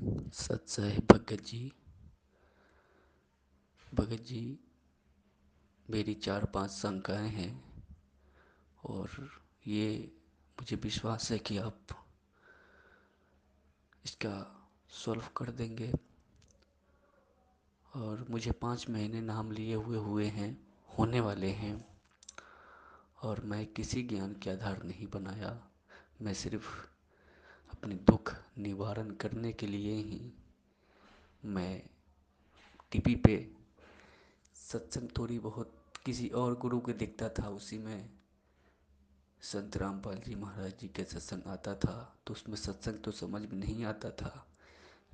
सत्साई भगत जी, मेरी 4-5 शंकाएं हैं और ये मुझे विश्वास है कि आप इसका सॉल्व कर देंगे। और मुझे 5 महीने नाम लिए हुए हैं, होने वाले हैं, और मैं किसी ज्ञान के आधार नहीं बनाया। मैं सिर्फ अपने दुख निवारण करने के लिए ही मैं टीवी पे सत्संग थोड़ी बहुत किसी और गुरु के दिखता था, उसी में संत रामपाल जी महाराज जी के सत्संग आता था, तो उसमें सत्संग तो समझ में नहीं आता था,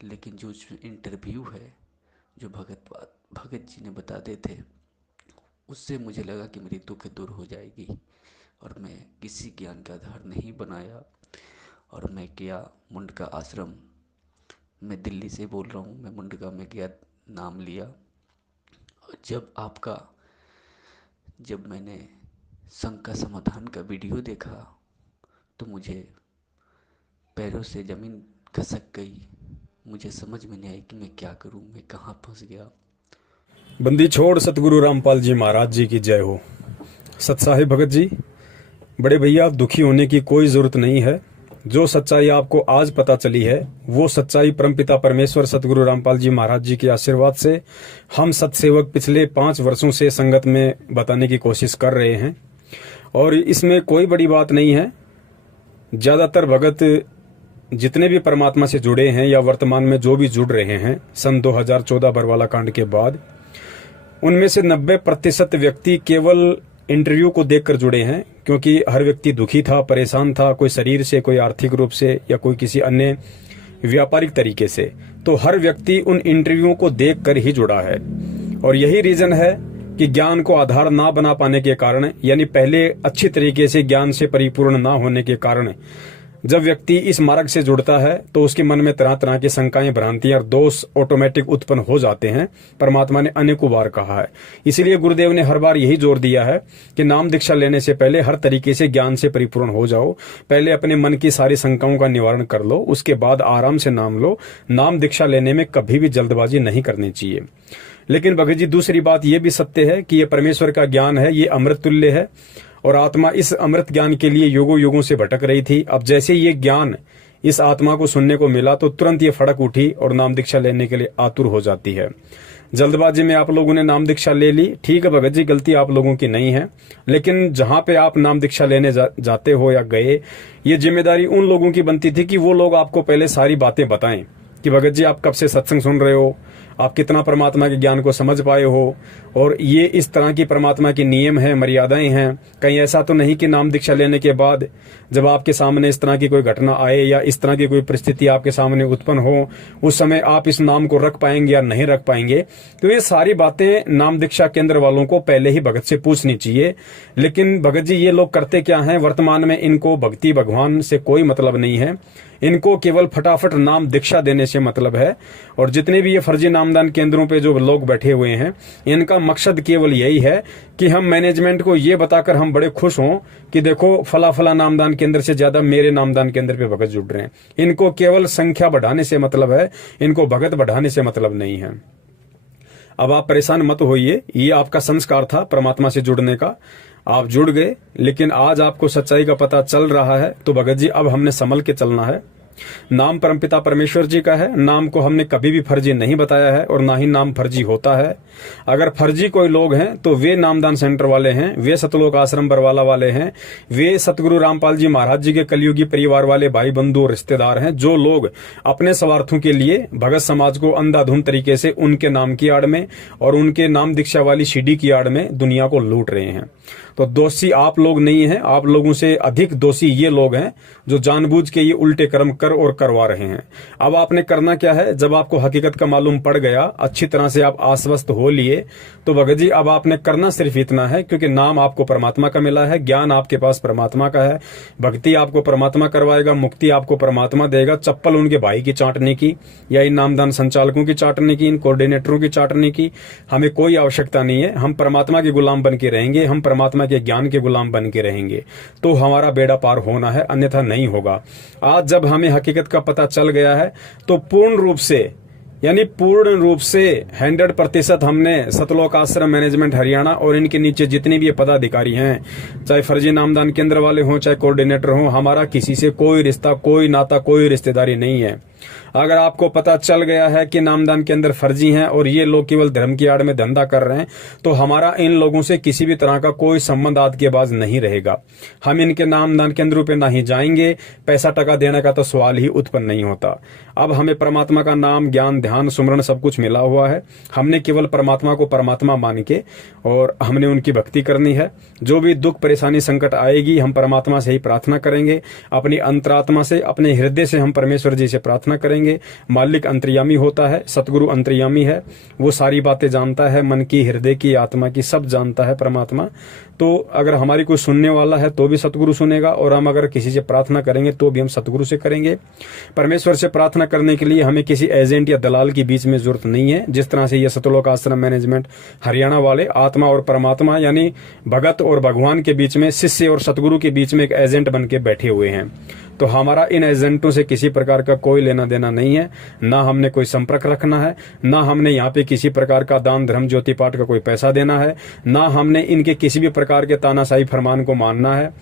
लेकिन जो इंटरव्यू है जो भगत जी ने बताते थे, उससे मुझे लगा कि मेरी दुख दूर हो जाएगी। और मैं किसी ज्ञान का आधार नहीं बनाया और मैं गया मुंडका आश्रम। मैं दिल्ली से बोल रहा हूँ, मैं मुंडका में गया, नाम लिया। और जब मैंने संघ का समाधान का वीडियो देखा तो मुझे पैरों से ज़मीन खसक गई। मुझे समझ में नहीं आई कि मैं क्या करूं, मैं कहाँ फंस गया। बंदी छोड़ सतगुरु रामपाल जी महाराज जी की जय हो। सत्साहिब भगत जी, बड़े भैया, दुखी होने की कोई जरूरत नहीं है। जो सच्चाई आपको आज पता चली है वो सच्चाई परमपिता परमेश्वर सतगुरु रामपाल जी महाराज जी के आशीर्वाद से हम सत्सेवक पिछले 5 वर्षों से संगत में बताने की कोशिश कर रहे हैं, और इसमें कोई बड़ी बात नहीं है। ज्यादातर भगत जितने भी परमात्मा से जुड़े हैं या वर्तमान में जो भी जुड़ रहे हैं सन 2014 बरवाला कांड के बाद, उनमें से 90% व्यक्ति केवल इंटरव्यू को देखकर जुड़े हैं, क्योंकि हर व्यक्ति दुखी था, परेशान था, कोई शरीर से, कोई आर्थिक रूप से या कोई किसी अन्य व्यापारिक तरीके से। तो हर व्यक्ति उन इंटरव्यू को देखकर ही जुड़ा है, और यही रीजन है कि ज्ञान को आधार ना बना पाने के कारण, यानी पहले अच्छी तरीके से ज्ञान से परिपूर्ण ना होने के कारण, जब व्यक्ति इस मार्ग से जुड़ता है तो उसके मन में तरह तरह की शंकाएं, भ्रांतियां और दोष ऑटोमेटिक उत्पन्न हो जाते हैं। परमात्मा ने अनेकों बार कहा है। इसीलिए गुरुदेव ने हर बार यही जोर दिया है कि नाम दीक्षा लेने से पहले हर तरीके से ज्ञान से परिपूर्ण हो जाओ। पहले अपने मन की सारी शंकाओं का निवारण कर लो, उसके बाद आराम से नाम लो। नाम दीक्षा लेने में कभी भी जल्दबाजी नहीं करनी चाहिए। लेकिन भगत जी, दूसरी बात यह भी सत्य है कि यह परमेश्वर का ज्ञान है, ये अमृत तुल्य है, और आत्मा इस अमृत ज्ञान के लिए युगों युगों से भटक रही थी। अब जैसे ये ज्ञान इस आत्मा को सुनने को मिला तो तुरंत ये फड़क उठी और नाम दीक्षा लेने के लिए आतुर हो जाती है। जल्दबाजी में आप लोगों ने नाम दीक्षा ले ली, ठीक है भगत जी, गलती आप लोगों की नहीं है, लेकिन जहां पे आप नाम दीक्षा लेने जाते हो या गए, ये जिम्मेदारी उन लोगों की बनती थी कि वो लोग आपको पहले सारी बातें बताएं कि भगत जी आप कब से सत्संग सुन रहे हो, आप कितना परमात्मा के ज्ञान को समझ पाए हो, और ये इस तरह की परमात्मा की नियम है, मर्यादाएं हैं। कहीं ऐसा तो नहीं कि नाम दीक्षा लेने के बाद जब आपके सामने इस तरह की कोई घटना आए या इस तरह की कोई परिस्थिति आपके सामने उत्पन्न हो, उस समय आप इस नाम को रख पाएंगे या नहीं रख पाएंगे। तो ये सारी बातें नाम दीक्षा केंद्र वालों को पहले ही भगत से पूछनी चाहिए। लेकिन भगत जी, ये लोग करते क्या हैं, वर्तमान में इनको भक्ति भगवान से कोई मतलब नहीं है, इनको केवल फटाफट नाम दीक्षा देने से मतलब है। और जितने भी ये फर्जी नामदान केंद्रों पे जो लोग बैठे हुए हैं, इनका मकसद केवल यही है कि हम मैनेजमेंट को ये बताकर हम बड़े खुश हों कि देखो फला फला नामदान केंद्र से ज्यादा मेरे नामदान केंद्र पे भगत जुड़ रहे हैं। इनको केवल संख्या बढ़ाने से मतलब है, इनको भगत बढ़ाने से मतलब नहीं है। अब आप परेशान मत होइए, ये आपका संस्कार था परमात्मा से जुड़ने का, आप जुड़ गए, लेकिन आज आपको सच्चाई का पता चल रहा है। तो भगत जी, अब हमने संभल के चलना है। नाम परमपिता परमेश्वर जी का है, नाम को हमने कभी भी फर्जी नहीं बताया है और ना ही नाम फर्जी होता है। अगर फर्जी कोई लोग हैं तो वे नामदान सेंटर वाले हैं, वे सतलोक आश्रम बरवाला वाले हैं, वे सतगुरु रामपाल जी महाराज जी के कलयुगी परिवार वाले भाई बंधु और रिश्तेदार हैं, जो लोग अपने स्वार्थों के लिए भगत समाज को अंधाधुंध तरीके से उनके नाम की आड़ में और उनके नाम दीक्षा वाली सीढ़ी की आड़ में दुनिया को लूट रहे हैं। तो दोषी आप लोग नहीं हैं, आप लोगों से अधिक दोषी ये लोग हैं जो जानबूझ के ये उल्टे कर्म कर और करवा रहे हैं। अब आपने करना क्या है, जब आपको हकीकत का मालूम पड़ गया, अच्छी तरह से आप आश्वस्त हो लिए, तो भगत जी अब आपने करना सिर्फ इतना है, क्योंकि नाम आपको परमात्मा का मिला है, ज्ञान आपके पास परमात्मा का है, भक्ति आपको परमात्मा करवाएगा, मुक्ति आपको परमात्मा देगा। चप्पल उनके भाई की चाटने की या इन नामदान संचालकों की चाटने की, इन कोऑर्डिनेटरों की चाटने की हमें कोई आवश्यकता नहीं है। हम परमात्मा के गुलाम बन के रहेंगे, हम परमात्मा परमात्मा के ज्ञान के गुलाम बन के रहेंगे तो हमारा बेड़ा पार होना है, अन्यथा नहीं होगा। आज जब हमें हकीकत का पता चल गया है तो पूर्ण रूप से 100% हमने सतलोक आश्रम मैनेजमेंट हरियाणा और इनके नीचे जितने भी पदाधिकारी हैं, चाहे फर्जी नामदान केंद्र वाले हों, चाहे कोऑर्डिनेटर हों, हमारा किसी से कोई रिश्ता, कोई नाता, कोई रिश्तेदारी नहीं है। अगर आपको पता चल गया है कि नामदान के अंदर फर्जी हैं और ये लोग केवल धर्म की आड़ में धंधा कर रहे हैं, तो हमारा इन लोगों से किसी भी तरह का कोई संबंध आज के बाद नहीं रहेगा। हम इनके नामदान केंद्रों पे ना ही जाएंगे, पैसा टका देने का तो सवाल ही उत्पन्न नहीं होता। अब हमें परमात्मा का नाम, ज्ञान, ध्यान, सुमरण सब कुछ मिला हुआ है। हमने केवल परमात्मा को परमात्मा मान के और हमने उनकी भक्ति करनी है। जो भी दुख, परेशानी, संकट आएगी, हम परमात्मा से ही प्रार्थना करेंगे। अपनी अंतरात्मा से, अपने हृदय से हम परमेश्वर जी से प्रार्थना करेंगे। मालिक अंतर्यामी होता है, सतगुरु अंतर्यामी है, वो सारी बातें जानता है, मन की, हृदय की, आत्मा की, सब जानता है परमात्मा। तो अगर हमारी कोई सुनने वाला है तो भी सतगुरु सुनेगा, और हम अगर किसी से प्रार्थना करेंगे तो भी हम सतगुरु से करेंगे। परमेश्वर से प्रार्थना करने के लिए हमें किसी एजेंट या दलाल की बीच में जरूरत नहीं है। जिस तरह से ये सतलोक आश्रम मैनेजमेंट हरियाणा वाले आत्मा और परमात्मा यानी भगत और भगवान के बीच में, शिष्य और सतगुरु के बीच में एक एजेंट बन के बैठे हुए हैं, तो हमारा इन एजेंटों से किसी प्रकार का कोई लेना देना नहीं है। ना हमने कोई संपर्क रखना है, ना हमने यहाँ पे किसी प्रकार का दान, धर्म, ज्योति पाठ का कोई पैसा देना है, ना हमने इनके किसी भी प्रकार के तानाशाही फरमान को मानना है,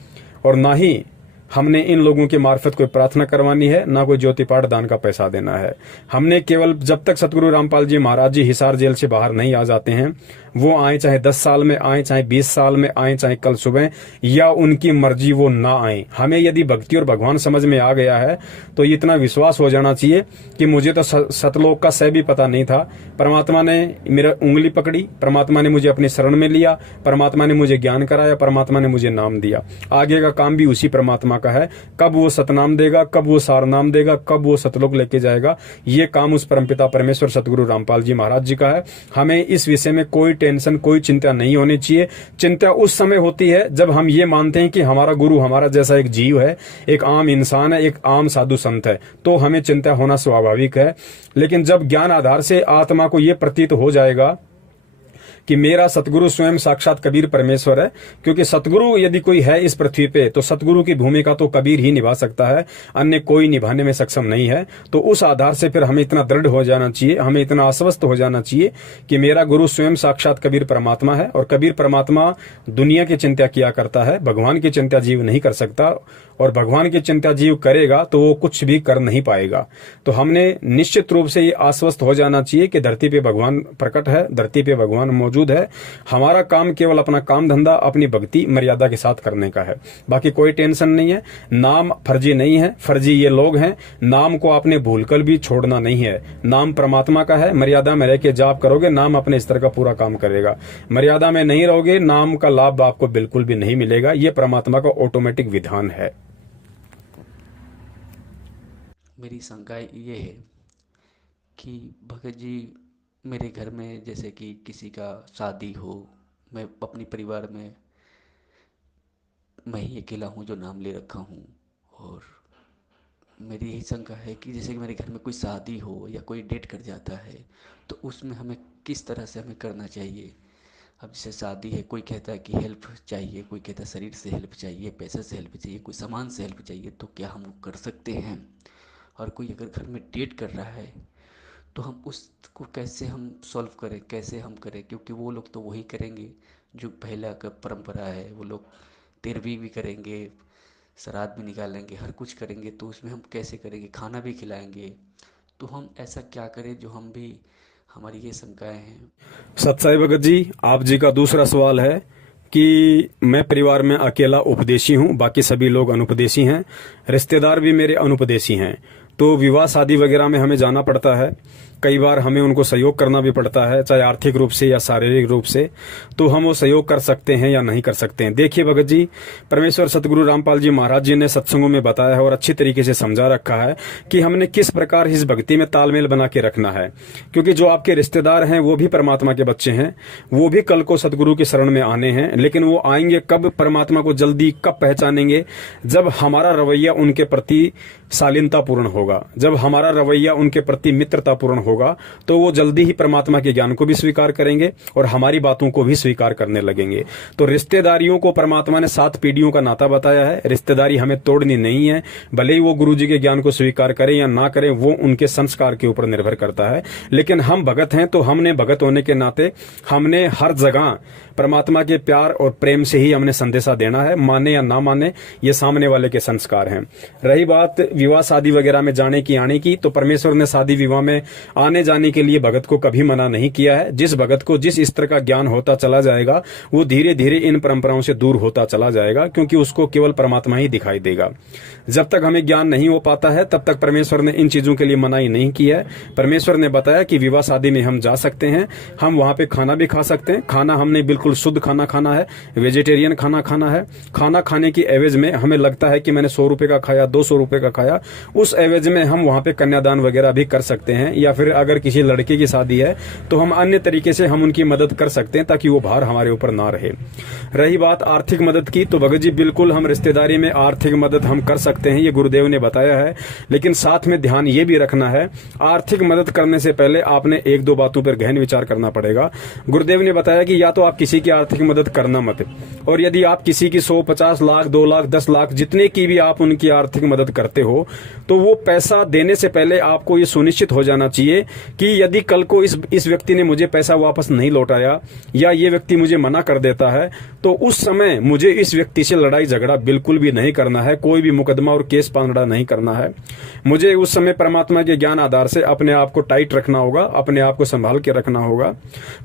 और ना ही हमने इन लोगों के मार्फत कोई प्रार्थना करवानी है, ना कोई ज्योति पाठ दान का पैसा देना है। हमने केवल जब तक सतगुरु रामपाल जी महाराज जी हिसार जेल से बाहर नहीं आ जाते हैं, वो आए चाहे 10 साल में आए, चाहे 20 साल में आए, चाहे कल सुबह, या उनकी मर्जी वो ना आए। हमें यदि भक्ति और भगवान समझ में आ गया है तो इतना विश्वास हो जाना चाहिए कि मुझे तो सतलोक का सह भी पता नहीं था, परमात्मा ने मेरा उंगली पकड़ी, परमात्मा ने मुझे अपनी शरण में लिया, परमात्मा ने मुझे ज्ञान कराया, परमात्मा ने मुझे नाम दिया। आगे का काम भी उसी परमात्मा का है। कब वो सतनाम देगा, कब वो सार नाम देगा, कब वो सतलोक लेके जाएगा, ये काम उस परमपिता परमेश्वर सतगुरु रामपाल जी महाराज जी का है। हमें इस विषय में कोई टेंशन, कोई चिंता नहीं होनी चाहिए। चिंता उस समय होती है जब हम ये मानते हैं कि हमारा गुरु हमारा जैसा एक जीव है, एक आम इंसान है, एक आम साधु संत है, तो हमें चिंता होना स्वाभाविक है। लेकिन जब ज्ञान आधार से आत्मा को यह प्रतीत हो जाएगा कि मेरा सतगुरु स्वयं साक्षात कबीर परमेश्वर है, क्योंकि सतगुरु यदि कोई है इस पृथ्वी पे तो सतगुरु की भूमिका तो कबीर ही निभा सकता है, अन्य कोई निभाने में सक्षम नहीं है। तो उस आधार से फिर हमें इतना दृढ़ हो जाना चाहिए, हमें इतना आश्वस्त हो जाना चाहिए कि मेरा गुरु स्वयं साक्षात कबीर परमात्मा है, और कबीर परमात्मा दुनिया की चिंता किया करता है, भगवान की चिंता जीव नहीं कर सकता, और भगवान की चिंता जीव करेगा तो वो कुछ भी कर नहीं पाएगा। तो हमने निश्चित रूप से ये आश्वस्त हो जाना चाहिए कि धरती पे भगवान प्रकट है, धरती पे भगवान मौजूद है। हमारा काम केवल अपना काम धंधा, अपनी भक्ति मर्यादा के साथ करने का है, बाकी कोई टेंशन नहीं है। नाम फर्जी नहीं है, फर्जी ये लोग हैं। नाम को आपने भूलकर भी छोड़ना नहीं है। नाम परमात्मा का है, मर्यादा में रह के जाप करोगे, नाम अपने स्तर का पूरा काम करेगा। मर्यादा में नहीं रहोगे, नाम का लाभ आपको बिल्कुल भी नहीं मिलेगा। ये परमात्मा का ऑटोमेटिक विधान है। मेरी शंका ये है कि भगत जी, मेरे घर में जैसे कि किसी का शादी हो, मैं अपनी परिवार में मैं ही अकेला हूँ जो नाम ले रखा हूँ, और मेरी यही शंका है कि जैसे कि मेरे घर में कोई शादी हो या कोई डेट कर जाता है तो उसमें हमें किस तरह से हमें करना चाहिए। अब जैसे शादी है, कोई कहता है कि हेल्प चाहिए, कोई कहता है शरीर से हेल्प चाहिए, पैसे से हेल्प चाहिए, कोई सामान से हेल्प चाहिए, तो क्या हम वो कर सकते हैं। और कोई अगर घर में डेट कर रहा है तो हम उसको कैसे हम सॉल्व करें, कैसे हम करें, क्योंकि वो लोग तो वही करेंगे जो पहला का परंपरा है। वो लोग तेरहवीं भी करेंगे, श्राद्ध भी निकालेंगे, हर कुछ करेंगे, तो उसमें हम कैसे करेंगे, खाना भी खिलाएंगे। तो हम ऐसा क्या करें जो हम भी, हमारी ये शंकाएं हैं। सत्साई भगत जी, आप जी का दूसरा सवाल है कि मैं परिवार में अकेला उपदेशी हूं, बाकी सभी लोग अनुपदेशी हैं, रिश्तेदार भी मेरे अनुपदेशी हैं, तो विवाह शादी वगैरह में हमें जाना पड़ता है। कई बार हमें उनको सहयोग करना भी पड़ता है, चाहे आर्थिक रूप से या शारीरिक रूप से। तो हम वो सहयोग कर सकते हैं या नहीं कर सकते हैं। देखिए भगत जी, परमेश्वर सतगुरु रामपाल जी महाराज जी ने सत्संगों में बताया है और अच्छी तरीके से समझा रखा है कि हमने किस प्रकार इस भक्ति में तालमेल बना के रखना है। क्योंकि जो आपके रिश्तेदार हैं वो भी परमात्मा के बच्चे हैं, वो भी कल को सतगुरु की शरण में आने हैं, लेकिन वो आएंगे कब, परमात्मा को जल्दी कब पहचानेंगे, जब हमारा रवैया उनके प्रति शालीनतापूर्ण होगा, जब हमारा रवैया उनके प्रति मित्रतापूर्ण होगा, तो वो जल्दी ही परमात्मा के ज्ञान को भी स्वीकार करेंगे और हमारी बातों को भी स्वीकार करने लगेंगे। तो रिश्तेदारियों को परमात्मा ने 7 पीढ़ियों का नाता बताया है। रिश्तेदारी हमें तोड़नी नहीं है, भले ही वो गुरु जी के ज्ञान को स्वीकार करें या ना करें, वो उनके संस्कार के ऊपर निर्भर करता है। लेकिन हम भगत हैं, तो हमने भगत होने के नाते हमने हर जगह परमात्मा के प्यार और प्रेम से ही हमने संदेशा देना है, माने या ना माने, ये सामने वाले के संस्कार हैं। रही बात विवाह शादी वगैरह में जाने की आने की, तो परमेश्वर ने शादी विवाह में आने जाने के लिए भगत को कभी मना नहीं किया है। जिस भगत को जिस स्तर का ज्ञान होता चला जाएगा, वो धीरे धीरे इन परंपराओं से दूर होता चला जाएगा, क्योंकि उसको केवल परमात्मा ही दिखाई देगा। जब तक हमें ज्ञान नहीं हो पाता है, तब तक परमेश्वर ने इन चीजों के लिए मनाही नहीं की है। परमेश्वर ने बताया कि विवाह शादी में हम जा सकते हैं, हम वहां पे खाना भी खा सकते हैं। खाना हमने बिल्कुल शुद्ध खाना खाना है, वेजिटेरियन खाना खाना है। खाना खाने की एवज में हमें लगता है कि मैंने 100 रुपए का खाया, 200 रुपए का खाया, उस एवज में हम वहां पे कन्यादान वगैरह भी कर सकते हैं। या फिर अगर किसी लड़के की शादी है, तो हम अन्य तरीके से हम उनकी मदद कर सकते हैं, ताकि वो भार हमारे ऊपर ना रहे। रही बात आर्थिक मदद की, तो भगत जी बिल्कुल हम रिश्तेदारी में आर्थिक मदद हम कर सकते हैं, ये गुरुदेव ने बताया है। लेकिन साथ में ध्यान ये भी रखना है, आर्थिक मदद करने से पहले आपने 1-2 बातों पर गहन विचार करना पड़ेगा। गुरुदेव ने बताया कि या तो आप किसी की आर्थिक मदद करना मत, और यदि आप किसी की 100, 50 लाख, 2 लाख, 10 लाख, जितने की भी आप उनकी आर्थिक मदद करते हो, तो वो पैसा देने से पहले आपको ये सुनिश्चित हो जाना चाहिए कि यदि कल को इस व्यक्ति ने मुझे पैसा वापस नहीं लौटाया, या ये व्यक्ति मुझे मना कर देता है, तो उस समय मुझे इस व्यक्ति से लड़ाई झगड़ा बिल्कुल भी नहीं करना है, कोई भी मुकदमा और केस पांगड़ा नहीं करना है। मुझे उस समय परमात्मा के ज्ञान आधार से अपने आप को टाइट रखना होगा, अपने आप को संभाल के रखना होगा।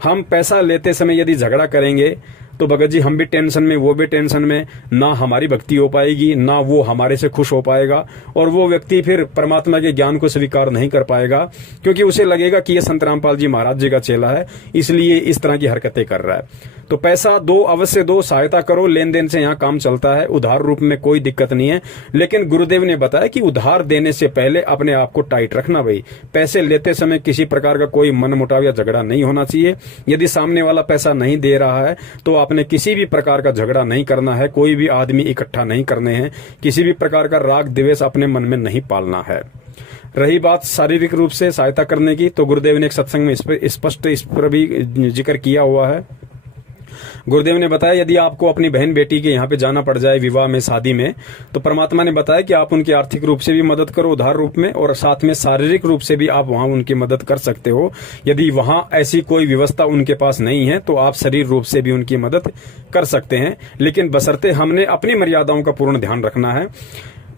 हम पैसा लेते समय यदि झगड़ा करेंगे, तो भगत जी हम भी टेंशन में, वो भी टेंशन में, ना हमारी भक्ति हो पाएगी, ना वो हमारे से खुश हो पाएगा, और वो व्यक्ति फिर परमात्मा के ज्ञान को स्वीकार नहीं कर पाएगा, क्योंकि उसे लगेगा कि ये संत रामपाल जी महाराज जी का चेला है, इसलिए इस तरह की हरकतें कर रहा है। तो पैसा दो, अवश्य दो, सहायता करो, लेन देन से यहाँ काम चलता है, उधार रूप में कोई दिक्कत नहीं है। लेकिन गुरुदेव ने बताया कि उधार देने से पहले अपने आप को टाइट रखना। भाई पैसे लेते समय किसी प्रकार का कोई मनमुटाव या झगड़ा नहीं होना चाहिए। यदि सामने वाला पैसा नहीं दे रहा है, तो आपने किसी भी प्रकार का झगड़ा नहीं करना है, कोई भी आदमी इकट्ठा नहीं करने हैं, किसी भी प्रकार का राग द्वेष अपने मन में नहीं पालना है। रही बात शारीरिक रूप से सहायता करने की, तो गुरुदेव ने एक सत्संग में स्पष्ट इस पर भी जिक्र किया हुआ है। गुरुदेव ने बताया यदि आपको अपनी बहन बेटी के यहाँ पे जाना पड़ जाए विवाह में, शादी में, तो परमात्मा ने बताया कि आप उनकी आर्थिक रूप से भी मदद करो उधार रूप में, और साथ में शारीरिक रूप से भी आप वहां उनकी मदद कर सकते हो। यदि वहां ऐसी कोई व्यवस्था उनके पास नहीं है, तो आप शरीर रूप से भी उनकी मदद कर सकते हैं, लेकिन बशर्ते हमने अपनी मर्यादाओं का पूर्ण ध्यान रखना है।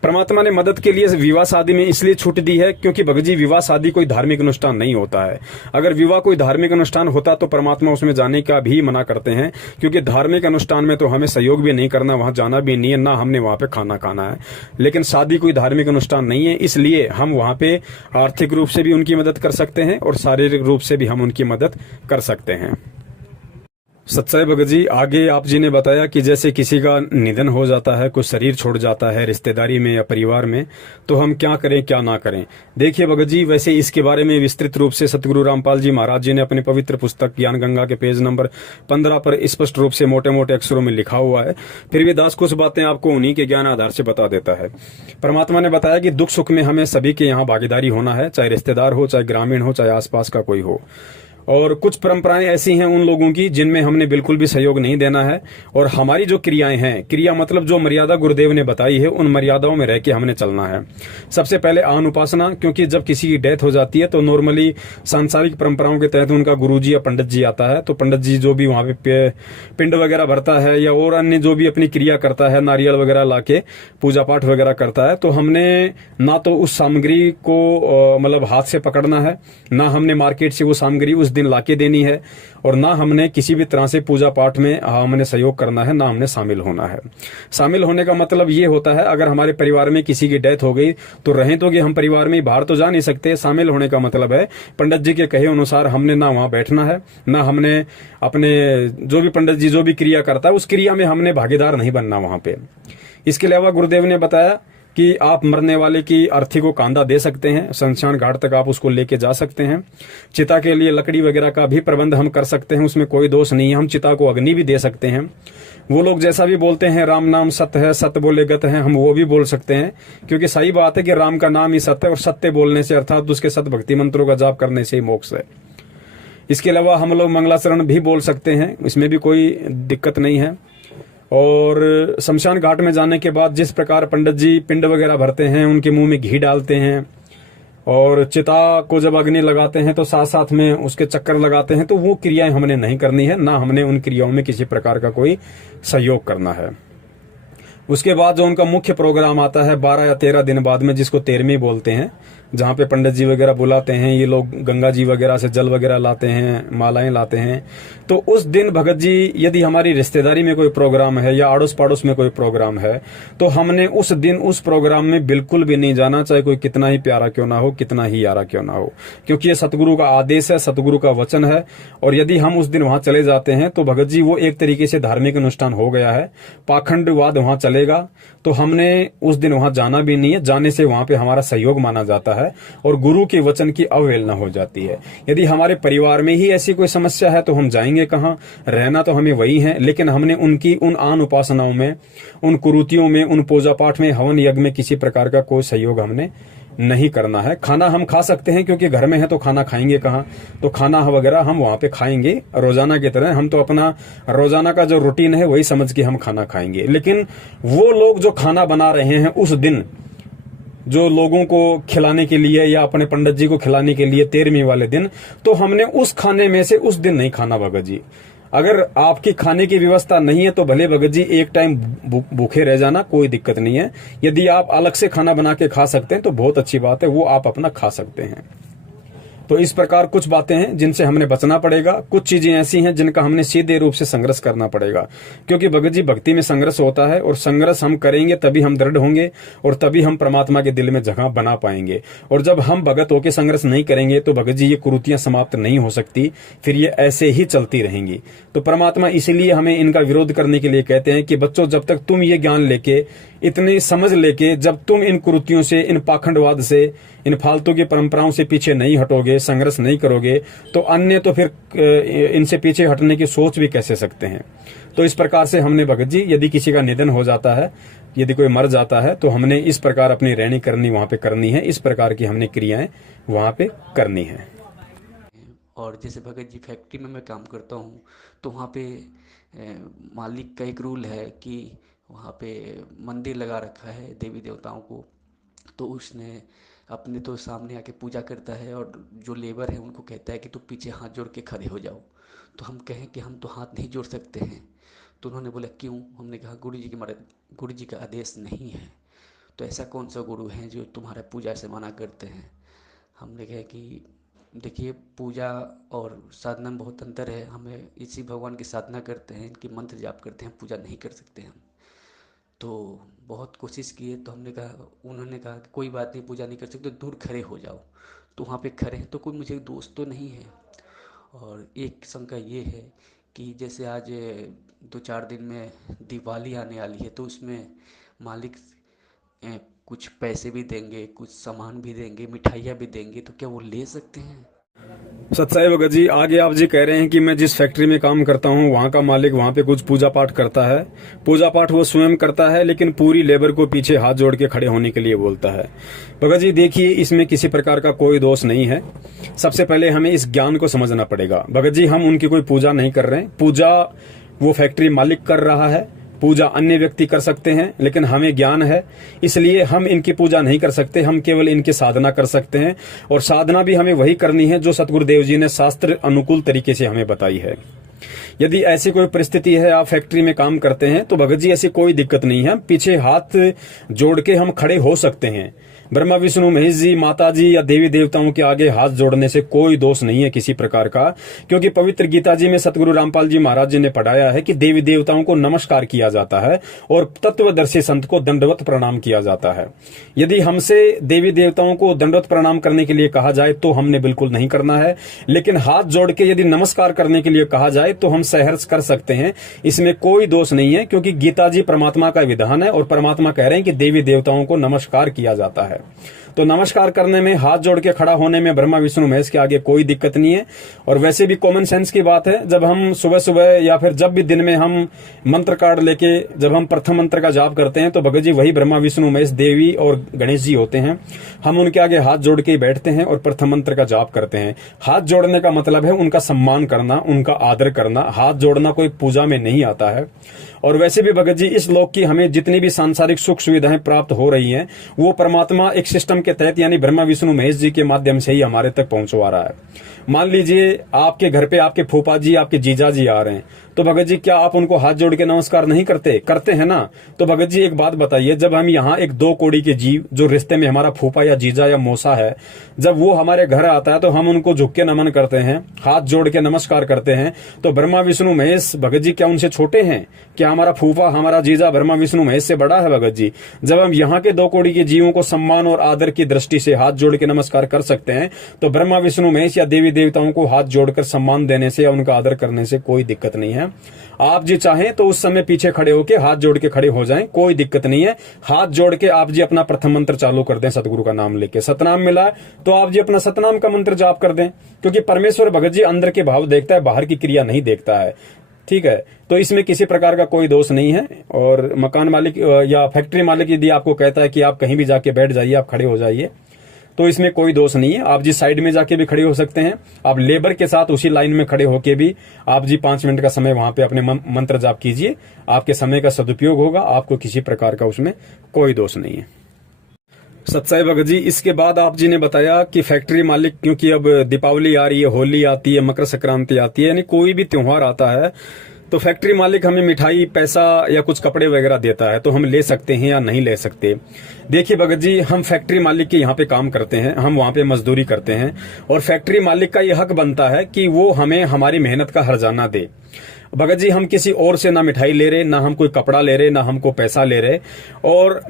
परमात्मा ने मदद के लिए विवाह शादी में इसलिए छूट दी है क्योंकि भगत जी विवाह शादी कोई धार्मिक अनुष्ठान नहीं होता है। अगर विवाह कोई धार्मिक अनुष्ठान होता तो परमात्मा उसमें जाने का भी मना करते हैं, क्योंकि धार्मिक अनुष्ठान में तो हमें सहयोग भी नहीं करना, वहां जाना भी नहीं है, ना हमने वहां पे खाना खाना है। लेकिन शादी कोई धार्मिक अनुष्ठान नहीं है, इसलिए हम वहां पे आर्थिक रूप से भी उनकी मदद कर सकते हैं और शारीरिक रूप से भी हम उनकी मदद कर सकते हैं। सच्चाई भगत जी आगे आप जी ने बताया कि जैसे किसी का निधन हो जाता है, कुछ शरीर छोड़ जाता है रिश्तेदारी में या परिवार में, तो हम क्या करें क्या ना करें। देखिए भगत जी, वैसे इसके बारे में विस्तृत रूप से सतगुरु रामपाल जी महाराज जी ने अपनी पवित्र पुस्तक ज्ञान गंगा के पेज नंबर 15 पर स्पष्ट रूप से मोटे मोटे अक्षरों में लिखा हुआ है। फिर भी दास कुछ बातें आपको उन्हीं के ज्ञान आधार से बता देता है। परमात्मा ने बताया कि दुख सुख में हमें सभी के यहाँ भागीदारी होना है, चाहे रिश्तेदार हो, चाहे ग्रामीण हो, चाहे आसपास का कोई हो। और कुछ परंपराएं ऐसी हैं उन लोगों की जिनमें हमने बिल्कुल भी सहयोग नहीं देना है, और हमारी जो क्रियाएं हैं, क्रिया मतलब जो मर्यादा गुरुदेव ने बताई है, उन मर्यादाओं में रह के हमने चलना है। सबसे पहले आन उपासना, क्योंकि जब किसी की डेथ हो जाती है तो नॉर्मली सांसारिक परंपराओं के तहत उनका गुरुजी या पंडित जी आता है, तो पंडित जी जो भी वहां पे पिंड वगैरह भरता है या और अन्य जो भी अपनी क्रिया करता है, नारियल वगैरह लाके पूजा पाठ वगैरह करता है, तो हमने ना तो उस सामग्री को मतलब हाथ से पकड़ना है, ना हमने मार्केट से वो सामग्री उस दिन लाके देनी है, और ना हमने किसी भी तरह से पूजा पाठ में हमने सहयोग करना है, ना हमने शामिल होना है। शामिल होने का मतलब ये होता है अगर हमारे परिवार में किसी की डेथ हो गई तो रहें तो कि हम परिवार में बाहर तो जा नहीं सकते। शामिल होने का मतलब है पंडित जी के कहे अनुसार हमने ना वहां बैठना है, ना हमने अपने जो भी पंडित जी जो भी क्रिया करता है उस क्रिया में हमने भागीदार नहीं बनना वहां पे। इसके अलावा गुरुदेव ने बताया कि आप मरने वाले की अर्थी को कांधा दे सकते हैं, शमशान घाट तक आप उसको लेके जा सकते हैं। चिता के लिए लकड़ी वगैरह का भी प्रबंध हम कर सकते हैं, उसमें कोई दोष नहीं है। हम चिता को अग्नि भी दे सकते हैं। वो लोग जैसा भी बोलते हैं राम नाम सत्य है, सत्य बोले गत है, हम वो भी बोल सकते हैं, क्योंकि सही बात है कि राम का नाम ही सत्य है और सत्य बोलने से अर्थात उसके सत भक्ति मंत्रों का जाप करने से ही मोक्ष है। इसके अलावा हम लोग मंगलाचरण भी बोल सकते हैं, इसमें भी कोई दिक्कत नहीं है। और शमशान घाट में जाने के बाद जिस प्रकार पंडित जी पिंड वगैरह भरते हैं, उनके मुंह में घी डालते हैं और चिता को जब अग्नि लगाते हैं तो साथ साथ में उसके चक्कर लगाते हैं, तो वो क्रियाएं हमने नहीं करनी है, ना हमने उन क्रियाओं में किसी प्रकार का कोई सहयोग करना है। उसके बाद जो उनका मुख्य प्रोग्राम आता है 12 या 13 दिन बाद में, जिसको 13वीं बोलते हैं, जहां पे पंडित जी वगैरह बुलाते हैं, ये लोग गंगा जी वगैरह से जल वगैरह लाते हैं, मालाएं लाते हैं। तो उस दिन भगत जी यदि हमारी रिश्तेदारी में कोई प्रोग्राम है या आड़ोस पड़ोस में कोई प्रोग्राम है, तो हमने उस दिन उस प्रोग्राम में बिल्कुल भी नहीं जाना, चाहे कोई कितना ही प्यारा क्यों ना हो, कितना ही यारा क्यों ना हो, क्योंकि ये सतगुरु का आदेश है, सतगुरु का वचन है। और यदि हम उस दिन वहां चले जाते हैं तो भगत जी वो एक तरीके से धार्मिक अनुष्ठान हो गया है, पाखंडवाद वहां चलेगा, तो हमने उस दिन वहां जाना भी नहीं है। जाने से वहां पे हमारा सहयोग माना जाता है और गुरु के वचन की अवहेलना हो जाती है। यदि हमारे परिवार में ही ऐसी कोई समस्या है तो हम जाएंगे कहां, रहना तो हमें वही है, लेकिन हमने उनकी उन आन उपासनाओं में, उन कुरीतियों में, उन पूजा पाठ में, हवन यज्ञ में किसी प्रकार का कोई सहयोग हमने नहीं करना है। खाना हम खा सकते हैं क्योंकि घर में है तो खाना खाएंगे कहां, तो खाना वगैरह हम वहां पे खाएंगे रोजाना की तरह। हम तो अपना रोजाना का जो रूटीन है वही समझ के हम खाना खाएंगे। लेकिन वो लोग जो खाना बना रहे हैं उस दिन, जो लोगों को खिलाने के लिए या अपने पंडित जी को खिलाने के लिए 13वीं वाले दिन, तो हमने उस खाने में से उस दिन नहीं खाना भगत जी। अगर आपकी खाने की व्यवस्था नहीं है तो भले भगत जी एक टाइम भूखे रह जाना, कोई दिक्कत नहीं है। यदि आप अलग से खाना बना के खा सकते हैं तो बहुत अच्छी बात है, वो आप अपना खा सकते हैं। तो इस प्रकार कुछ बातें हैं जिनसे हमने बचना पड़ेगा, कुछ चीजें ऐसी हैं जिनका हमने सीधे रूप से संघर्ष करना पड़ेगा, क्योंकि भगत जी भक्ति में संघर्ष होता है और संघर्ष हम करेंगे तभी हम दृढ़ होंगे और तभी हम परमात्मा के दिल में जगह बना पाएंगे। और जब हम भगत होकर संघर्ष नहीं करेंगे तो भगत जी ये कुरीतियां समाप्त नहीं हो सकती, फिर ये ऐसे ही चलती रहेंगी। तो परमात्मा इसीलिए हमें इनका विरोध करने के लिए कहते हैं कि बच्चों, जब तक तुम ये ज्ञान लेके, इतनी समझ लेके, जब तुम इन कुरीतियों से, इन पाखंडवाद से, इन फालतू की परंपराओं से पीछे नहीं हटोगे, संघर्ष नहीं करोगे, तो अन्य तो फिर इनसे पीछे हटने की सोच भी कैसे सकते हैं। तो इस प्रकार से हमने भगत जी, यदि किसी का निधन हो जाता है, यदि कोई मर जाता है, तो हमने इस प्रकार अपनी रहनी करनी वहां पे करनी है, इस प्रकार की हमने क्रियाएं वहां पे करनी है। और जैसे भगत जी फैक्ट्री में मैं काम करता हूँ, तो वहाँ पे मालिक का एक रूल है कि वहाँ पे मंदिर लगा रखा है देवी देवताओं को, तो उसने अपने तो सामने आके पूजा करता है और जो लेबर है उनको कहता है कि तू पीछे हाथ जोड़ के खड़े हो जाओ। तो हम कहें कि हम तो हाथ नहीं जोड़ सकते हैं। तो उन्होंने बोला क्यों? हमने कहा गुरु जी की गुरु जी का आदेश नहीं है। तो ऐसा कौन सा गुरु है जो तुम्हारा पूजा से मना करते हैं? हमने कहा कि देखिए, पूजा और साधना में बहुत अंतर है। हमें इसी भगवान की साधना करते हैं, इनकी मंत्र जाप करते हैं, पूजा नहीं कर सकते हम। तो बहुत कोशिश किए, तो उन्होंने कहा कि कोई बात नहीं, पूजा नहीं कर सकते, दूर खड़े हो जाओ। तो वहाँ पे खड़े हैं, तो कोई मुझे दोस्त तो नहीं है। और एक शंका ये है कि जैसे आज 2-4 दिन में दिवाली आने वाली है, तो उसमें मालिक कुछ पैसे भी देंगे, कुछ सामान भी देंगे, मिठाइयाँ भी देंगे, तो क्या वो ले सकते हैं? सत्साई भगत जी, आगे आप जी कह रहे हैं कि मैं जिस फैक्ट्री में काम करता हूं वहां का मालिक वहां पे कुछ पूजा पाठ करता है। पूजा पाठ वो स्वयं करता है, लेकिन पूरी लेबर को पीछे हाथ जोड़ के खड़े होने के लिए बोलता है। भगत जी देखिए, इसमें किसी प्रकार का कोई दोष नहीं है। सबसे पहले हमें इस ज्ञान को समझना पड़ेगा। भगत जी, हम उनकी कोई पूजा नहीं कर रहे हैं। पूजा वो फैक्ट्री मालिक कर रहा है, पूजा अन्य व्यक्ति कर सकते हैं, लेकिन हमें ज्ञान है इसलिए हम इनकी पूजा नहीं कर सकते। हम केवल इनकी साधना कर सकते हैं, और साधना भी हमें वही करनी है जो सतगुरुदेव जी ने शास्त्र अनुकूल तरीके से हमें बताई है। यदि ऐसी कोई परिस्थिति है, आप फैक्ट्री में काम करते हैं, तो भगत जी ऐसी कोई दिक्कत नहीं है। पीछे हाथ जोड़ के हम खड़े हो सकते हैं, ब्रह्मा विष्णु महेश जी, माता जी या देवी देवताओं के आगे हाथ जोड़ने से कोई दोष नहीं है किसी प्रकार का, क्योंकि पवित्र गीता जी में सतगुरु रामपाल जी महाराज जी ने पढ़ाया है कि देवी देवताओं को नमस्कार किया जाता है और तत्वदर्शी संत को दंडवत प्रणाम किया जाता है। यदि हमसे देवी देवताओं को दंडवत प्रणाम करने के लिए कहा जाए तो हमने बिल्कुल नहीं करना है, लेकिन हाथ जोड़ के यदि नमस्कार करने के लिए कहा जाए तो हम सहर्ष कर सकते हैं, इसमें कोई दोष नहीं है, क्योंकि गीता जी परमात्मा का विधान है और परमात्मा कह रहे हैं कि देवी देवताओं को नमस्कार किया जाता है। तो नमस्कार करने में, हाथ जोड़ के खड़ा होने में ब्रह्मा विष्णु महेश के आगे कोई दिक्कत नहीं है। और वैसे भी कॉमन सेंस की बात है, जब हम सुबह सुबह या फिर जब भी दिन में हम मंत्र कार्ड लेके जब हम प्रथम मंत्र का जाप करते हैं तो भगत जी वही ब्रह्मा विष्णु महेश देवी और गणेश जी होते हैं। हम उनके आगे हाथ जोड़ के बैठते हैं और प्रथम मंत्र का जाप करते हैं। हाथ जोड़ने का मतलब है उनका सम्मान करना, उनका आदर करना। हाथ जोड़ना कोई पूजा में नहीं आता है। और वैसे भी भगत जी इस लोक की हमें जितनी भी सांसारिक सुख सुविधाएं प्राप्त हो रही हैं वो परमात्मा एक सिस्टम के तहत यानी ब्रह्मा विष्णु महेश जी के माध्यम से ही हमारे तक पहुंचवा रहा है। मान लीजिए आपके घर पे आपके फूफा जी, आपके जीजा जी आ रहे हैं, तो भगत जी क्या आप उनको हाथ जोड़ के नमस्कार नहीं करते? करते हैं ना। तो भगत जी एक बात बताइए, जब हम यहाँ एक दो कोड़ी के जीव जो रिश्ते में हमारा फूफा या जीजा या मौसा है, जब वो हमारे घर आता है तो हम उनको झुक के नमन करते हैं, हाथ जोड़ के नमस्कार करते हैं। तो ब्रह्मा विष्णु महेश भगत जी क्या उनसे छोटे हैं? क्या हमारा फूफा, हमारा जीजा ब्रह्मा विष्णु महेश से बड़ा है? भगत जी जब हम यहाँ के दो कोड़ी के जीवों को सम्मान और आदर की दृष्टि से हाथ जोड़ के नमस्कार कर सकते हैं, तो ब्रह्मा विष्णु महेश या देवी देवताओं को हाथ जोड़कर सम्मान देने से या उनका आदर करने से कोई दिक्कत नहीं है। आप जी चाहें तो उस समय पीछे खड़े होके हाथ जोड़ के खड़े हो जाएं, कोई दिक्कत नहीं है। हाथ जोड़ के आप जी अपना प्रथम मंत्र चालू कर दें, सतगुरु का नाम लेके। सतनाम मिला तो आप जी अपना सतनाम का मंत्र जाप कर दें, क्योंकि परमेश्वर भगत जी अंदर के भाव देखता है, बाहर की क्रिया नहीं देखता है। ठीक है, तो इसमें किसी प्रकार का कोई दोष नहीं है। और मकान मालिक या फैक्ट्री मालिक यदि आपको कहता है कि आप कहीं भी जाके बैठ जाइए, आप खड़े हो जाइए, तो इसमें कोई दोष नहीं है। आप जी साइड में जाके भी खड़े हो सकते हैं। आप लेबर के साथ उसी लाइन में खड़े होके भी आप जी 5 मिनट का समय वहां पे अपने मंत्र जाप कीजिए। आपके समय का सदुपयोग होगा, आपको किसी प्रकार का उसमें कोई दोष नहीं है। सत्साई भगत जी, इसके बाद आप जी ने बताया कि फैक्ट्री मालिक, क्योंकि अब दीपावली आ रही है, होली आती है, मकर संक्रांति आती है, यानी कोई भी त्योहार आता है तो फैक्ट्री मालिक हमें मिठाई, पैसा या कुछ कपड़े वगैरह देता है, तो हम ले सकते हैं या नहीं ले सकते? देखिए भगत जी, हम फैक्ट्री मालिक के यहाँ पे काम करते हैं, हम वहाँ पे मजदूरी करते हैं और फैक्ट्री मालिक का यह हक बनता है कि वो हमें हमारी मेहनत का हर्जाना दे। भगत जी हम किसी और से ना मिठाई ले रहे, ना हम कोई कपड़ा ले रहे, ना हमको पैसा ले रहे। और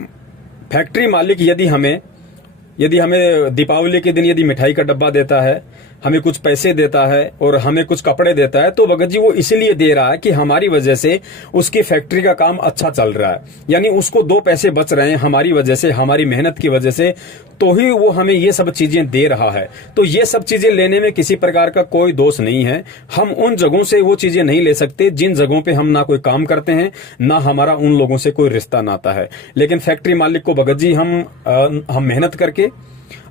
फैक्ट्री मालिक यदि हमें दीपावली के दिन यदि मिठाई का डब्बा देता है, हमें कुछ पैसे देता है और हमें कुछ कपड़े देता है, तो भगत जी वो इसलिए दे रहा है कि हमारी वजह से उसकी फैक्ट्री का काम अच्छा चल रहा है, यानी उसको 2 पैसे बच रहे हैं हमारी वजह से, हमारी मेहनत की वजह से, तो ही वो हमें ये सब चीजें दे रहा है। तो ये सब चीजें लेने में किसी प्रकार का कोई दोष नहीं है। हम उन जगहों से वो चीजें नहीं ले सकते जिन जगहों पे हम ना कोई काम करते हैं, ना हमारा उन लोगों से कोई रिश्ता नाता है। लेकिन फैक्ट्री मालिक को भगत जी हम मेहनत करके,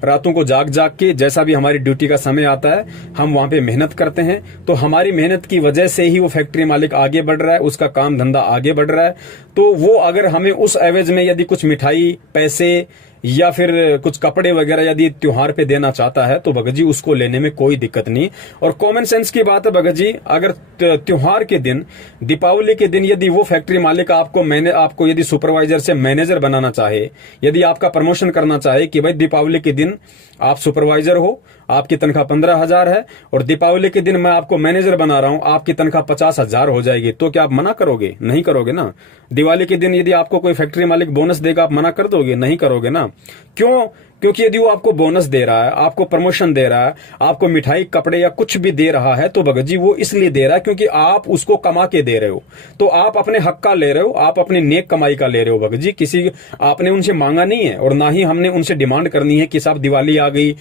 रातों को जाग जाग के, जैसा भी हमारी ड्यूटी का समय आता है, हम वहां पे मेहनत करते हैं, तो हमारी मेहनत की वजह से ही वो फैक्ट्री मालिक आगे बढ़ रहा है, उसका काम धंधा आगे बढ़ रहा है। तो वो अगर हमें उस एवज में यदि कुछ मिठाई, पैसे या फिर कुछ कपड़े वगैरह यदि त्योहार पे देना चाहता है, तो भगत जी उसको लेने में कोई दिक्कत नहीं। और कॉमन सेंस की बात है भगत जी, अगर त्योहार के दिन, दीपावली के दिन यदि वो फैक्ट्री मालिक आपको यदि सुपरवाइजर से मैनेजर बनाना चाहे, यदि आपका प्रमोशन करना चाहे कि भाई दीपावली के दिन आप सुपरवाइजर हो, आपकी तनख्वाह 15,000 है और दीपावली के दिन मैं आपको मैनेजर बना रहा हूं, आपकी तनख्वाह 50,000 हो जाएगी, तो क्या आप मना करोगे? नहीं करोगे ना। दिवाली के दिन यदि आपको कोई फैक्ट्री मालिक बोनस देगा, आप मना कर दोगे? नहीं करोगे ना। क्यों? क्योंकि यदि वो आपको बोनस दे रहा है, आपको प्रमोशन दे रहा है, आपको मिठाई, कपड़े या कुछ भी दे रहा है, तो भगत जी वो इसलिए दे रहा है क्योंकि आप उसको कमा के दे रहे हो। तो आप अपने हक का ले रहे हो, आप अपनी नेक कमाई का ले रहे हो भगत जी। किसी आपने उनसे मांगा नहीं है और ना ही हमने उनसे डिमांड करनी है कि साहब दिवाली आ गई,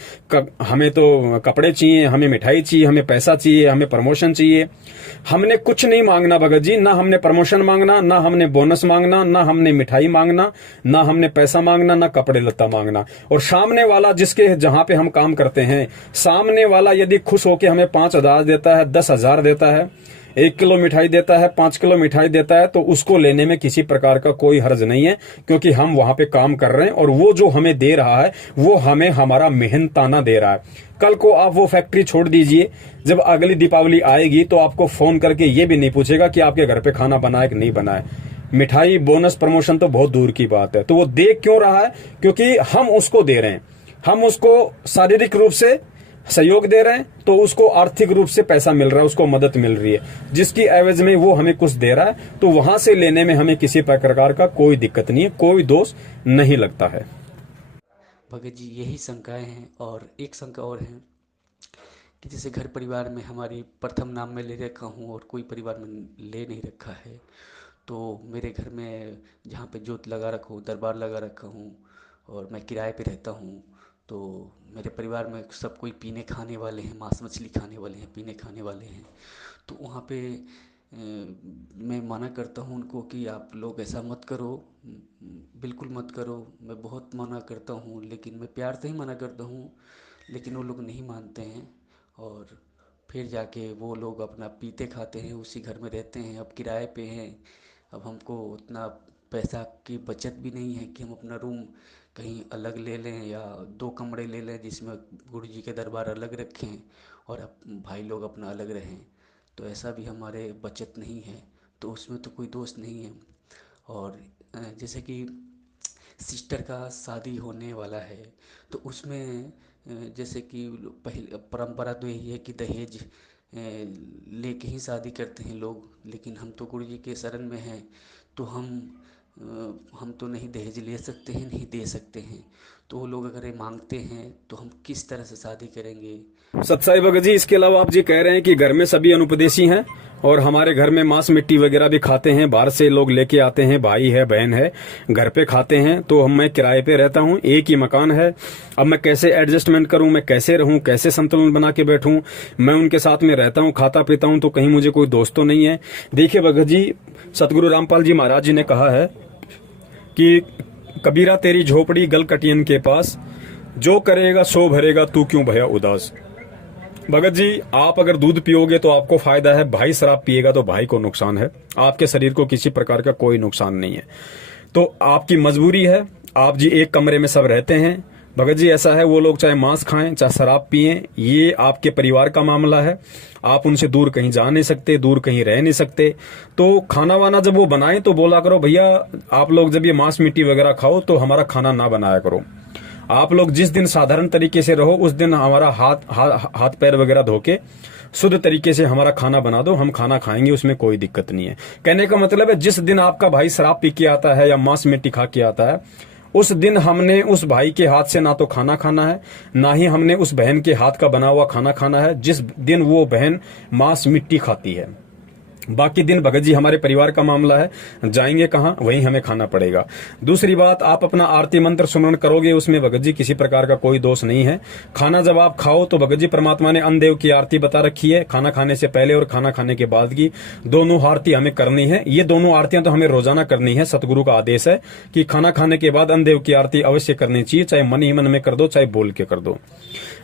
हमें तो कपड़े चाहिए, हमें मिठाई चाहिए, हमें पैसा चाहिए, हमें प्रमोशन चाहिए। हमने कुछ नहीं मांगना भगत जी, ना हमने प्रमोशन मांगना, ना हमने बोनस मांगना, ना हमने मिठाई मांगना, ना हमने पैसा मांगना, ना कपड़े लत्ता मांगना। और सामने वाला जिसके जहां पे हम काम करते हैं, सामने वाला यदि खुश होके हमें 5,000 देता है, 10,000 देता है, 1 किलो मिठाई देता है, 5 किलो मिठाई देता है, तो उसको लेने में किसी प्रकार का कोई हर्ज नहीं है, क्योंकि हम वहां पे काम कर रहे हैं और वो जो हमें दे रहा है वो हमें हमारा मेहनताना दे रहा है। कल को आप वो फैक्ट्री छोड़ दीजिए, जब अगली दीपावली आएगी तो आपको फोन करके ये भी नहीं पूछेगा कि आपके घर पे खाना बना है कि नहीं बना है। मिठाई, बोनस, प्रमोशन तो बहुत दूर की बात है। तो वो दे क्यों रहा है? क्योंकि हम उसको दे रहे हैं, हम उसको शारीरिक रूप से सहयोग दे रहे हैं, तो उसको आर्थिक रूप से पैसा मिल रहा है, उसको मदद मिल रही है, जिसकी एवज में वो हमें कुछ दे रहा है। तो वहां से लेने में हमें किसी प्रकार का कोई दिक्कत नहीं है, कोई दोष नहीं लगता है। भगत जी, यही शंकाएं हैं। और एक शंका और है कि जैसे घर परिवार में हमारी प्रथम नाम में ले रखा हूँ और कोई परिवार में ले नहीं रखा है, तो मेरे घर में जहाँ पे जोत लगा रखा हूँ, दरबार लगा रखा हूँ, और मैं किराए पे रहता हूँ, तो मेरे परिवार में सब कोई पीने खाने वाले हैं, मांस मछली खाने वाले हैं, पीने खाने वाले हैं। तो वहाँ पे मैं मना करता हूँ उनको कि आप लोग ऐसा मत करो, बिल्कुल मत करो। मैं बहुत मना करता हूँ, लेकिन मैं प्यार से ही मना करता हूँ, लेकिन वो लोग नहीं मानते हैं। और फिर जाके वो लोग अपना पीते खाते हैं, उसी घर में रहते हैं। अब किराए पे हैं, अब हमको उतना पैसा की बचत भी नहीं है कि हम अपना रूम कहीं अलग ले लें या 2 कमरे ले लें जिसमें गुरु जी के दरबार अलग रखें और भाई लोग अपना अलग रहें। तो ऐसा भी हमारे बचत नहीं है, तो उसमें तो कोई दोष नहीं है। और जैसे कि सिस्टर का शादी होने वाला है, तो उसमें जैसे कि पहले परंपरा तो यही है कि दहेज लेके ही शादी करते हैं लोग, लेकिन हम तो गुरु जी के शरण में हैं, तो हम तो नहीं दहेज ले सकते हैं, नहीं दे सकते हैं। तो वो लोग अगर ये मांगते हैं तो हम किस तरह से शादी करेंगे? सत्साई भगत जी, इसके अलावा आप जी कह रहे हैं कि घर में सभी अनुपदेशी हैं और हमारे घर में मांस मिट्टी वगैरह भी खाते हैं, बाहर से लोग लेके आते हैं, भाई है बहन है, घर पे खाते हैं। तो मैं किराए पे रहता हूँ, एक ही मकान है। अब मैं कैसे एडजस्टमेंट करूं, मैं कैसे रहूं, कैसे संतुलन बना के बैठूं? मैं उनके साथ में रहता हूं, खाता पीता हूं, तो कहीं मुझे कोई दोस्त तो नहीं है? देखिए भगत जी, सतगुरु रामपाल जी महाराज जी ने कहा है कि कबीरा तेरी झोपड़ी गल कटियन के पास, जो करेगा सो भरेगा, तू क्यों भया उदास। भगत जी, आप अगर दूध पियोगे तो आपको फायदा है, भाई शराब पिएगा तो भाई को नुकसान है। आपके शरीर को किसी प्रकार का कोई नुकसान नहीं है। तो आपकी मजबूरी है, आप जी एक कमरे में सब रहते हैं। भगत जी ऐसा है, वो लोग चाहे मांस खाएं चाहे शराब पिएं, ये आपके परिवार का मामला है। आप उनसे दूर कहीं जा नहीं सकते, दूर कहीं रह नहीं सकते। तो खाना वाना जब वो बनाए तो बोला करो, भैया आप लोग जब ये मांस मिट्टी वगैरह खाओ तो हमारा खाना ना बनाया करो। आप लोग जिस दिन साधारण तरीके से रहो, उस दिन हमारा हाथ पैर वगैरह धो के शुद्ध तरीके से हमारा खाना बना दो, हम खाना खाएंगे, उसमें कोई दिक्कत नहीं है। कहने का मतलब है, जिस दिन आपका भाई शराब पी के आता है या मांस मिट्टी खा के आता है, उस दिन हमने उस भाई के हाथ से ना तो खाना खाना है, ना ही हमने उस बहन के हाथ का बना हुआ खाना खाना है जिस दिन वो बहन मांस मिट्टी खाती है। बाकी दिन भगत जी हमारे परिवार का मामला है, जाएंगे कहां, वहीं हमें खाना पड़ेगा। दूसरी बात, आप अपना आरती मंत्र सुमरण करोगे, उसमें भगत जी किसी प्रकार का कोई दोष नहीं है। खाना जब आप खाओ तो भगत जी परमात्मा ने अन्नदेव की आरती बता रखी है, खाना खाने से पहले और खाना खाने के बाद की दोनों आरती हमें करनी है। ये दोनों आरतियां तो हमें रोजाना करनी है, सतगुरु का आदेश है कि खाना खाने के बाद अन्नदेव की आरती अवश्य करनी चाहिए, चाहे मन ही मन में कर दो, चाहे बोल के कर दो।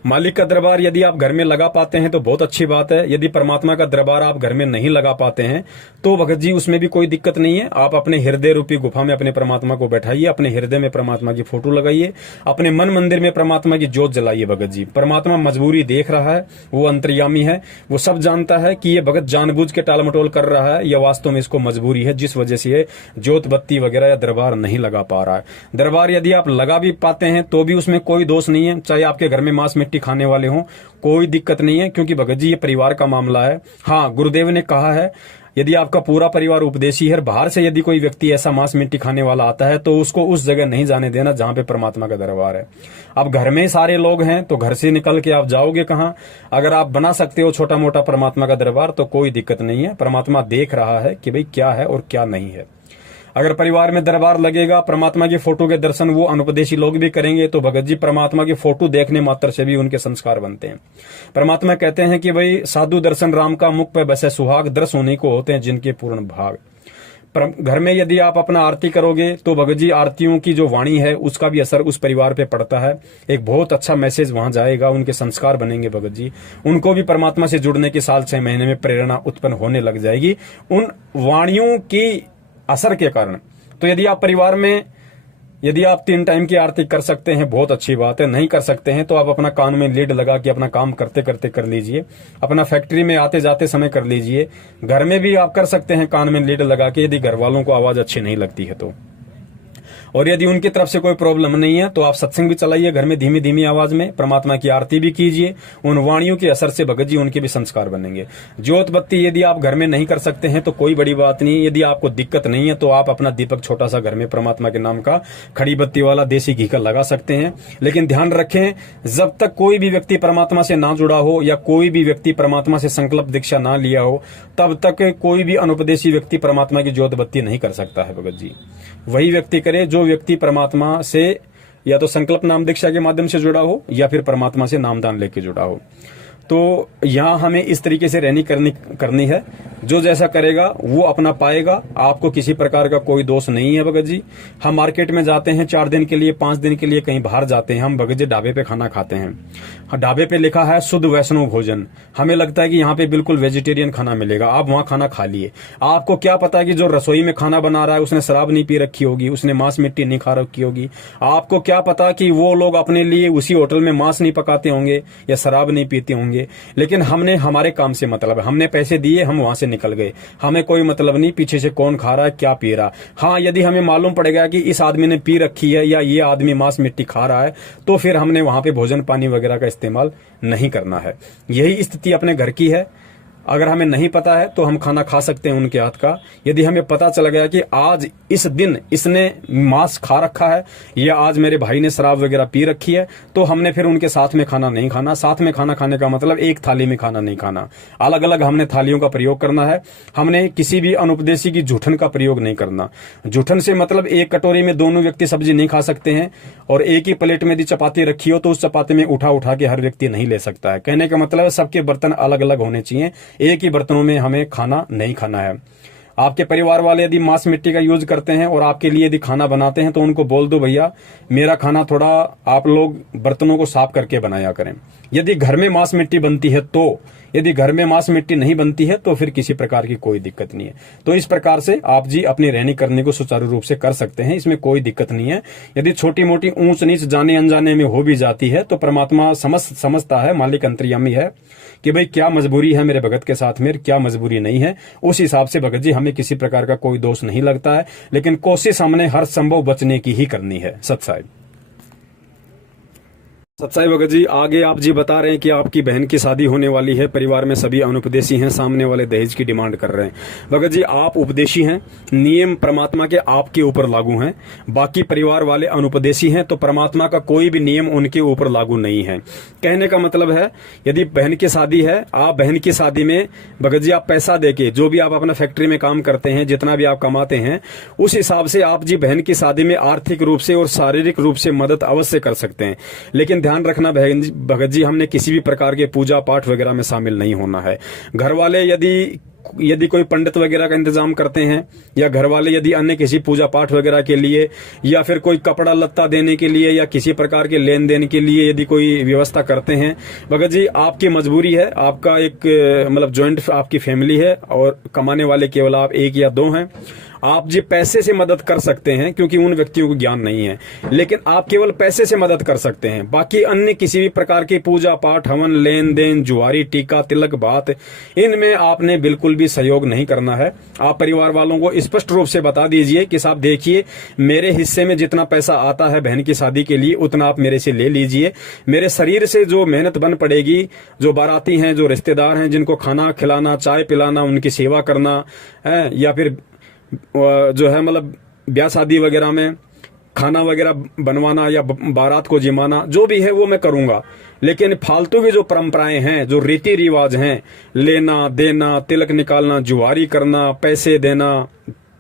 मालिक का दरबार यदि आप घर में लगा पाते हैं तो बहुत अच्छी बात है। यदि परमात्मा का दरबार आप घर में नहीं लगा पाते हैं तो भगत जी उसमें भी कोई दिक्कत नहीं है। आप अपने हृदय रूपी गुफा में अपने परमात्मा को बैठाइए, अपने हृदय में परमात्मा की फोटो लगाइए, अपने मन मंदिर में परमात्मा की ज्योत जलाइए। भगत जी, परमात्मा मजबूरी देख रहा है, वो अंतर्यामी है, वो सब जानता है कि ये भगत जानबूझ के टाल मटोल कर रहा है या वास्तव में इसको मजबूरी है, जिस वजह से ये ज्योत बत्ती वगैरह या दरबार नहीं लगा पा रहा है। दरबार यदि आप लगा भी पाते हैं तो भी उसमें कोई दोष नहीं है, चाहे आपके घर में मांस मिट्टी खाने वाले हों, कोई दिक्कत नहीं है, क्योंकि भगत जी ये परिवार का मामला है। हाँ, गुरुदेव ने कहा है, यदि आपका पूरा परिवार उपदेशी है, बाहर से यदि कोई व्यक्ति ऐसा मांस मिट्टी खाने वाला आता है तो उसको उस जगह नहीं जाने देना जहां पे परमात्मा का दरबार है। अब घर में सारे लोग हैं तो घर से निकल के आप जाओगे कहां? अगर आप बना सकते हो छोटा मोटा परमात्मा का दरबार तो कोई दिक्कत नहीं है। परमात्मा देख रहा है कि भाई क्या है और क्या नहीं है। अगर परिवार में दरबार लगेगा, परमात्मा की फोटो के दर्शन वो अनुपदेशी लोग भी करेंगे तो भगत जी परमात्मा की फोटो देखने मात्र से भी उनके संस्कार बनते हैं। परमात्मा कहते हैं कि भाई साधु दर्शन राम का, मुख पे बसे सुहाग, दर्श होने को होते हैं जिनके पूर्ण भाग। घर में यदि आप अपना आरती करोगे तो भगत जी आरतियों की जो वाणी है उसका भी असर उस परिवार पे पड़ता है। एक बहुत अच्छा मैसेज वहां जाएगा, उनके संस्कार बनेंगे भगत जी, उनको भी परमात्मा से जुड़ने के साल 6 महीने में प्रेरणा उत्पन्न होने लग जाएगी उन वाणियों की असर के कारण। तो यदि आप परिवार में यदि आप 3 टाइम की आरती कर सकते हैं बहुत अच्छी बात है, नहीं कर सकते हैं तो आप अपना कान में लीड लगा के अपना काम करते करते कर लीजिए, अपना फैक्ट्री में आते जाते समय कर लीजिए, घर में भी आप कर सकते हैं कान में लीड लगा के, यदि घर वालों को आवाज अच्छी नहीं लगती है तो। और यदि उनकी तरफ से कोई प्रॉब्लम नहीं है तो आप सत्संग भी चलाइए घर में धीमी धीमी आवाज में, परमात्मा की आरती भी कीजिए, उन वाणियों के असर से भगत जी उनके भी संस्कार बनेंगे। ज्योत बत्ती यदि आप घर में नहीं कर सकते हैं तो कोई बड़ी बात नहीं, यदि आपको दिक्कत नहीं है तो आप अपना दीपक छोटा सा घर में परमात्मा के नाम का खड़ी बत्ती वाला देसी घी का लगा सकते हैं। लेकिन ध्यान रखें, जब तक कोई भी व्यक्ति परमात्मा से ना जुड़ा हो या कोई भी व्यक्ति परमात्मा से संकल्प दीक्षा ना लिया हो, तब तक कोई भी अनुपदेशी व्यक्ति परमात्मा की ज्योत बत्ती नहीं कर सकता है भगत जी। वही व्यक्ति करे जो व्यक्ति परमात्मा से या तो संकल्प नाम दीक्षा के माध्यम से जुड़ा हो या फिर परमात्मा से नामदान लेके जुड़ा हो। तो यहाँ हमें इस तरीके से रहनी करनी है, जो जैसा करेगा वो अपना पाएगा, आपको किसी प्रकार का कोई दोष नहीं है भगत जी। हम मार्केट में जाते हैं 4 दिन के लिए 5 दिन के लिए कहीं बाहर जाते हैं, हम भगत जी ढाबे पे खाना खाते हैं, ढाबे पे लिखा है शुद्ध वैष्णव भोजन, हमें लगता है कि यहाँ पे बिल्कुल वेजिटेरियन खाना मिलेगा, आप वहाँ खाना खा लिए। आपको क्या पता कि जो रसोई में खाना बना रहा है उसने शराब नहीं पी रखी होगी, उसने मांस मिट्टी नहीं खा रखी होगी। आपको क्या पता कि वो लोग अपने लिए उसी होटल में मांस नहीं पकाते होंगे या शराब नहीं पीते होंगे। लेकिन हमने हमारे काम से मतलब है, हमने पैसे दिए, हम वहां से निकल गए, हमें कोई मतलब नहीं पीछे से कौन खा रहा है क्या पी रहा। हाँ, यदि हमें मालूम पड़ेगा कि इस आदमी ने पी रखी है या ये आदमी मांस मिट्टी खा रहा है तो फिर हमने वहां पे भोजन पानी वगैरह का इस्तेमाल नहीं करना है। यही स्थिति अपने घर की है। अगर हमें नहीं पता है तो हम खाना खा सकते हैं उनके हाथ का। यदि हमें पता चल गया कि आज इस दिन इसने मांस खा रखा है या आज मेरे भाई ने शराब वगैरह पी रखी है, तो हमने फिर उनके साथ में खाना नहीं खाना। साथ में खाना खाने का मतलब एक थाली में खाना नहीं खाना, अलग अलग हमने थालियों का प्रयोग करना है। हमने किसी भी अनुपदेशी की जूठन का प्रयोग नहीं करना। जूठन से मतलब एक कटोरी में दोनों व्यक्ति सब्जी नहीं खा सकते हैं, और एक ही प्लेट में यदि चपाती रखी हो तो उस चपाती में उठा उठा के हर व्यक्ति नहीं ले सकता है। कहने का मतलब सबके बर्तन अलग अलग होने चाहिए, एक ही बर्तनों में हमें खाना नहीं खाना है। आपके परिवार वाले यदि मांस मिट्टी का यूज करते हैं और आपके लिए यदि खाना बनाते हैं तो उनको बोल दो भैया मेरा खाना थोड़ा आप लोग बर्तनों को साफ करके बनाया करें। यदि घर में मांस मिट्टी बनती है तो, यदि घर में मांस मिट्टी नहीं बनती है तो फिर किसी प्रकार की कोई दिक्कत नहीं है। तो इस प्रकार से आप जी अपनी रहनी करने को सुचारू रूप से कर सकते हैं, इसमें कोई दिक्कत नहीं है। यदि छोटी मोटी ऊंच नीच जाने अनजाने में हो भी जाती है तो परमात्मा समझता है, मालिक अंतर्यामी है कि भाई क्या मजबूरी है मेरे भगत के साथ में, क्या मजबूरी नहीं है। उस हिसाब से भगत जी हमें किसी प्रकार का कोई दोष नहीं लगता है, लेकिन कोशिश हमने हर संभव बचने की ही करनी है। सत्साहिब सत्साई भगत जी, आगे आप जी बता रहे हैं कि आपकी बहन की शादी होने वाली है, परिवार में सभी अनुपदेशी हैं, सामने वाले दहेज की डिमांड कर रहे हैं। भगत जी आप उपदेशी हैं, नियम परमात्मा के आपके ऊपर लागू हैं, बाकी परिवार वाले अनुपदेशी हैं, तो परमात्मा का कोई भी नियम उनके ऊपर लागू नहीं है। कहने का मतलब है यदि बहन की शादी है, आप बहन की शादी में भगत जी आप पैसा देके, जो भी आप अपना फैक्ट्री में काम करते हैं, जितना भी आप कमाते हैं, उस हिसाब से आप जी बहन की शादी में आर्थिक रूप से और शारीरिक रूप से मदद अवश्य कर सकते हैं। लेकिन ध्यान रखना भगत जी, हमने किसी भी प्रकार के पूजा पाठ वगैरह में शामिल नहीं होना है। घर वाले यदि कोई पंडित वगैरह का इंतजाम करते हैं, या घर वाले यदि अन्य किसी पूजा पाठ वगैरह के लिए, या फिर कोई कपड़ा लत्ता देने के लिए, या किसी प्रकार के लेन देन के लिए यदि कोई व्यवस्था करते हैं, भगत जी आपकी मजबूरी है, आपका एक मतलब ज्वाइंट आपकी फैमिली है और कमाने वाले केवल आप 1 या 2 हैं। आप जी पैसे से मदद कर सकते हैं क्योंकि उन व्यक्तियों को ज्ञान नहीं है, लेकिन आप केवल पैसे से मदद कर सकते हैं। बाकी अन्य किसी भी प्रकार की पूजा पाठ, हवन, लेन देन, जुआरी, टीका, तिलक, बात, इनमें आपने बिल्कुल भी सहयोग नहीं करना है। आप परिवार वालों को स्पष्ट रूप से बता दीजिए कि साहब देखिए मेरे हिस्से में जितना पैसा आता है बहन की शादी के लिए उतना आप मेरे से ले लीजिए। मेरे शरीर से जो मेहनत बन पड़ेगी, जो बाराती हैं, जो रिश्तेदार हैं, जिनको खाना खिलाना, चाय पिलाना, उनकी सेवा करना है, या फिर जो है मतलब ब्याह शादी वगैरह में खाना वगैरह बनवाना या बारात को जिमाना, जो भी है वो मैं करूंगा। लेकिन फालतू की जो परंपराएं हैं, जो रीति रिवाज हैं, लेना देना, तिलक निकालना, जुआरी करना, पैसे देना,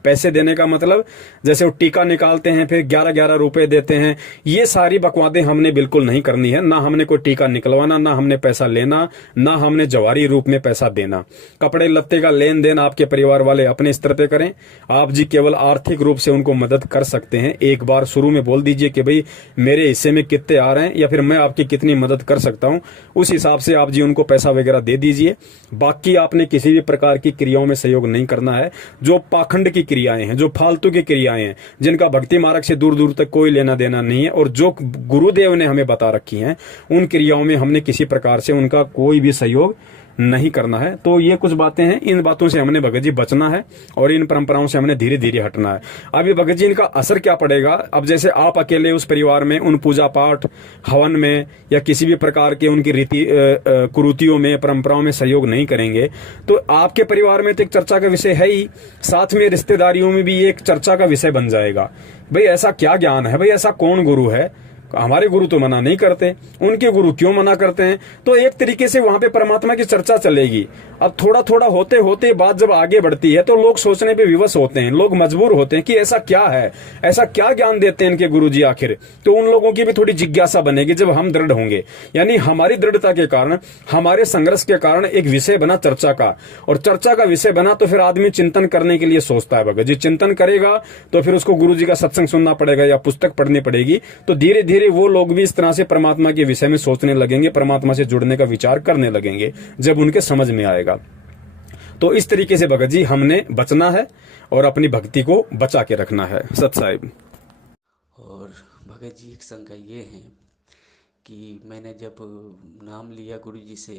पैसे देने का मतलब जैसे वो टीका निकालते हैं फिर 11-11 रुपए देते हैं, ये सारी बकवादें हमने बिल्कुल नहीं करनी है। ना हमने कोई टीका निकलवाना, ना हमने पैसा लेना, ना हमने जवारी रूप में पैसा देना। कपड़े लत्ते का लेन देन आपके परिवार वाले अपने स्तर पे करें। आप जी केवल आर्थिक रूप से उनको मदद कर सकते हैं। एक बार शुरू में बोल दीजिए कि भाई मेरे हिस्से में कितने आ रहे हैं या फिर मैं आपकी कितनी मदद कर सकता हूं, उस हिसाब से आप जी उनको पैसा वगैरह दे दीजिए। बाकी आपने किसी भी प्रकार की क्रियाओं में सहयोग नहीं करना है। जो पाखंड की क्रियाएं हैं, जो फालतू की क्रियाएं हैं, जिनका भक्ति मार्ग से दूर दूर तक कोई लेना देना नहीं है, और जो गुरुदेव ने हमें बता रखी हैं, उन क्रियाओं में हमने किसी प्रकार से उनका कोई भी सहयोग नहीं करना है। तो ये कुछ बातें हैं, इन बातों से हमने भगत जी बचना है और इन परंपराओं से हमने धीरे धीरे हटना है। अब ये भगत जी, इनका असर क्या पड़ेगा? अब जैसे आप अकेले उस परिवार में उन पूजा पाठ, हवन में या किसी भी प्रकार के उनकी रीति कुरीतियों में, परंपराओं में सहयोग नहीं करेंगे, तो आपके परिवार में तो एक चर्चा का विषय है ही, साथ में रिश्तेदारियों में भी एक चर्चा का विषय बन जाएगा। भाई ऐसा क्या ज्ञान है, भाई ऐसा कौन गुरु है? हमारे गुरु तो मना नहीं करते, उनके गुरु क्यों मना करते हैं? तो एक तरीके से वहां पे परमात्मा की चर्चा चलेगी। अब थोड़ा थोड़ा होते होते बात जब आगे बढ़ती है तो लोग सोचने पे विवश होते हैं, लोग मजबूर होते हैं कि ऐसा क्या है, ऐसा क्या ज्ञान देते हैं इनके गुरु जी आखिर। तो उन लोगों की भी थोड़ी जिज्ञासा बनेगी जब हम दृढ़ होंगे, यानी हमारी दृढ़ता के कारण, हमारे संघर्ष के कारण एक विषय बना चर्चा का, और चर्चा का विषय बना तो फिर आदमी चिंतन करने के लिए सोचता है। भगत जी चिंतन करेगा तो फिर उसको गुरु जी का सत्संग सुनना पड़ेगा या पुस्तक पढ़नी पड़ेगी, तो धीरे धीरे वो लोग भी इस तरह से परमात्मा के विषय में सोचने लगेंगे, परमात्मा से जुड़ने का विचार करने लगेंगे जब उनके समझ में आएगा। तो इस तरीके से भगत जी हमने बचना है और अपनी भक्ति को बचा के रखना है। सत साहिब। और भगत जी एक शंका ये है कि मैंने जब नाम लिया गुरु जी से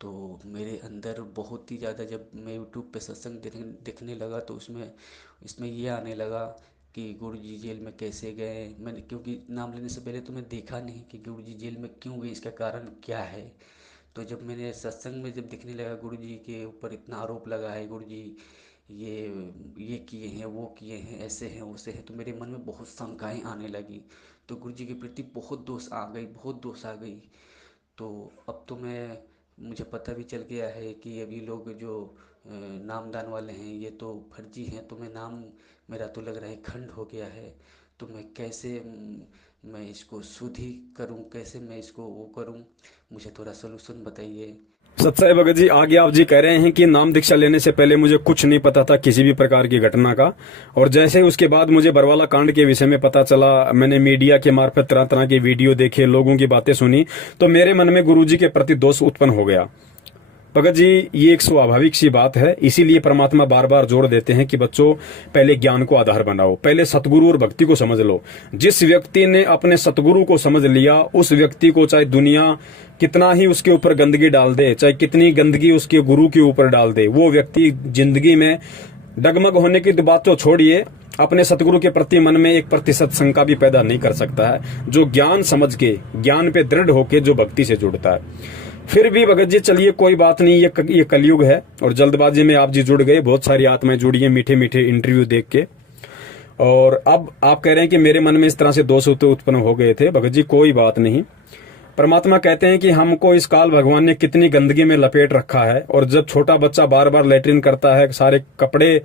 तो मेरे अंदर बहुत ही ज़्यादा, जब मैं यूट्यूब पे सत्संग देखने लगा तो इसमें ये आने लगा कि गुरु जी जेल में कैसे गए। मैंने, क्योंकि नाम लेने से पहले तो मैं देखा नहीं कि गुरु जी जेल में क्यों गए, इसका कारण क्या है। तो जब मैंने सत्संग में जब दिखने लगा गुरु जी के ऊपर इतना आरोप लगा है, गुरु जी ये किए हैं, वो किए हैं, ऐसे हैं, वैसे हैं, तो मेरे मन में बहुत शंकाएं आने लगी। तो गुरु जी के प्रति बहुत दोष आ गई, बहुत दोष आ गई। तो अब तो मुझे पता भी चल गया है कि अभी लोग जो नामदान वाले हैं ये तो फर्जी हैं। तो मेरा तो लग रहा है खंड हो गया है। तो मैं कैसे मैं इसको शुद्धि करूं, कैसे मैं इसको वो करूं, मुझे थोड़ा सलूशन बताइए। सत्साई भगत जी, आगे आप जी कह रहे हैं कि नाम दीक्षा लेने से पहले मुझे कुछ नहीं पता था किसी भी प्रकार की घटना का, और जैसे ही उसके बाद मुझे बरवाला कांड के विषय में पता चला, मैंने मीडिया के मार्फत तरह तरह के वीडियो देखे, लोगों की बातें सुनी, तो मेरे मन में गुरुजी के प्रति दोष उत्पन्न हो गया। भगत जी, ये एक स्वाभाविक सी बात है, इसीलिए परमात्मा बार बार जोर देते हैं कि बच्चों पहले ज्ञान को आधार बनाओ, पहले सतगुरु और भक्ति को समझ लो। जिस व्यक्ति ने अपने सतगुरु को समझ लिया, उस व्यक्ति को चाहे दुनिया कितना ही उसके ऊपर गंदगी डाल दे, चाहे कितनी गंदगी उसके गुरु के ऊपर डाल दे, वो व्यक्ति जिंदगी में डगमग होने की बात तो छोड़िए, अपने सतगुरु के प्रति मन में 1% शंका भी पैदा नहीं कर सकता है, जो ज्ञान समझ के, ज्ञान पे दृढ़ होके जो भक्ति से जुड़ता है। फिर भी भगत जी चलिए कोई बात नहीं, ये कलयुग है और जल्दबाजी में आप जी जुड़ गए, बहुत सारी आत्माएं जुड़ी हैं मीठे मीठे इंटरव्यू देख के, और अब आप कह रहे हैं कि मेरे मन में इस तरह से दोष उत्पन्न हो गए थे। भगत जी कोई बात नहीं, परमात्मा कहते हैं कि हमको इस काल भगवान ने कितनी गंदगी में लपेट रखा है, और जब छोटा बच्चा बार बार लेटरिन करता है, सारे कपड़े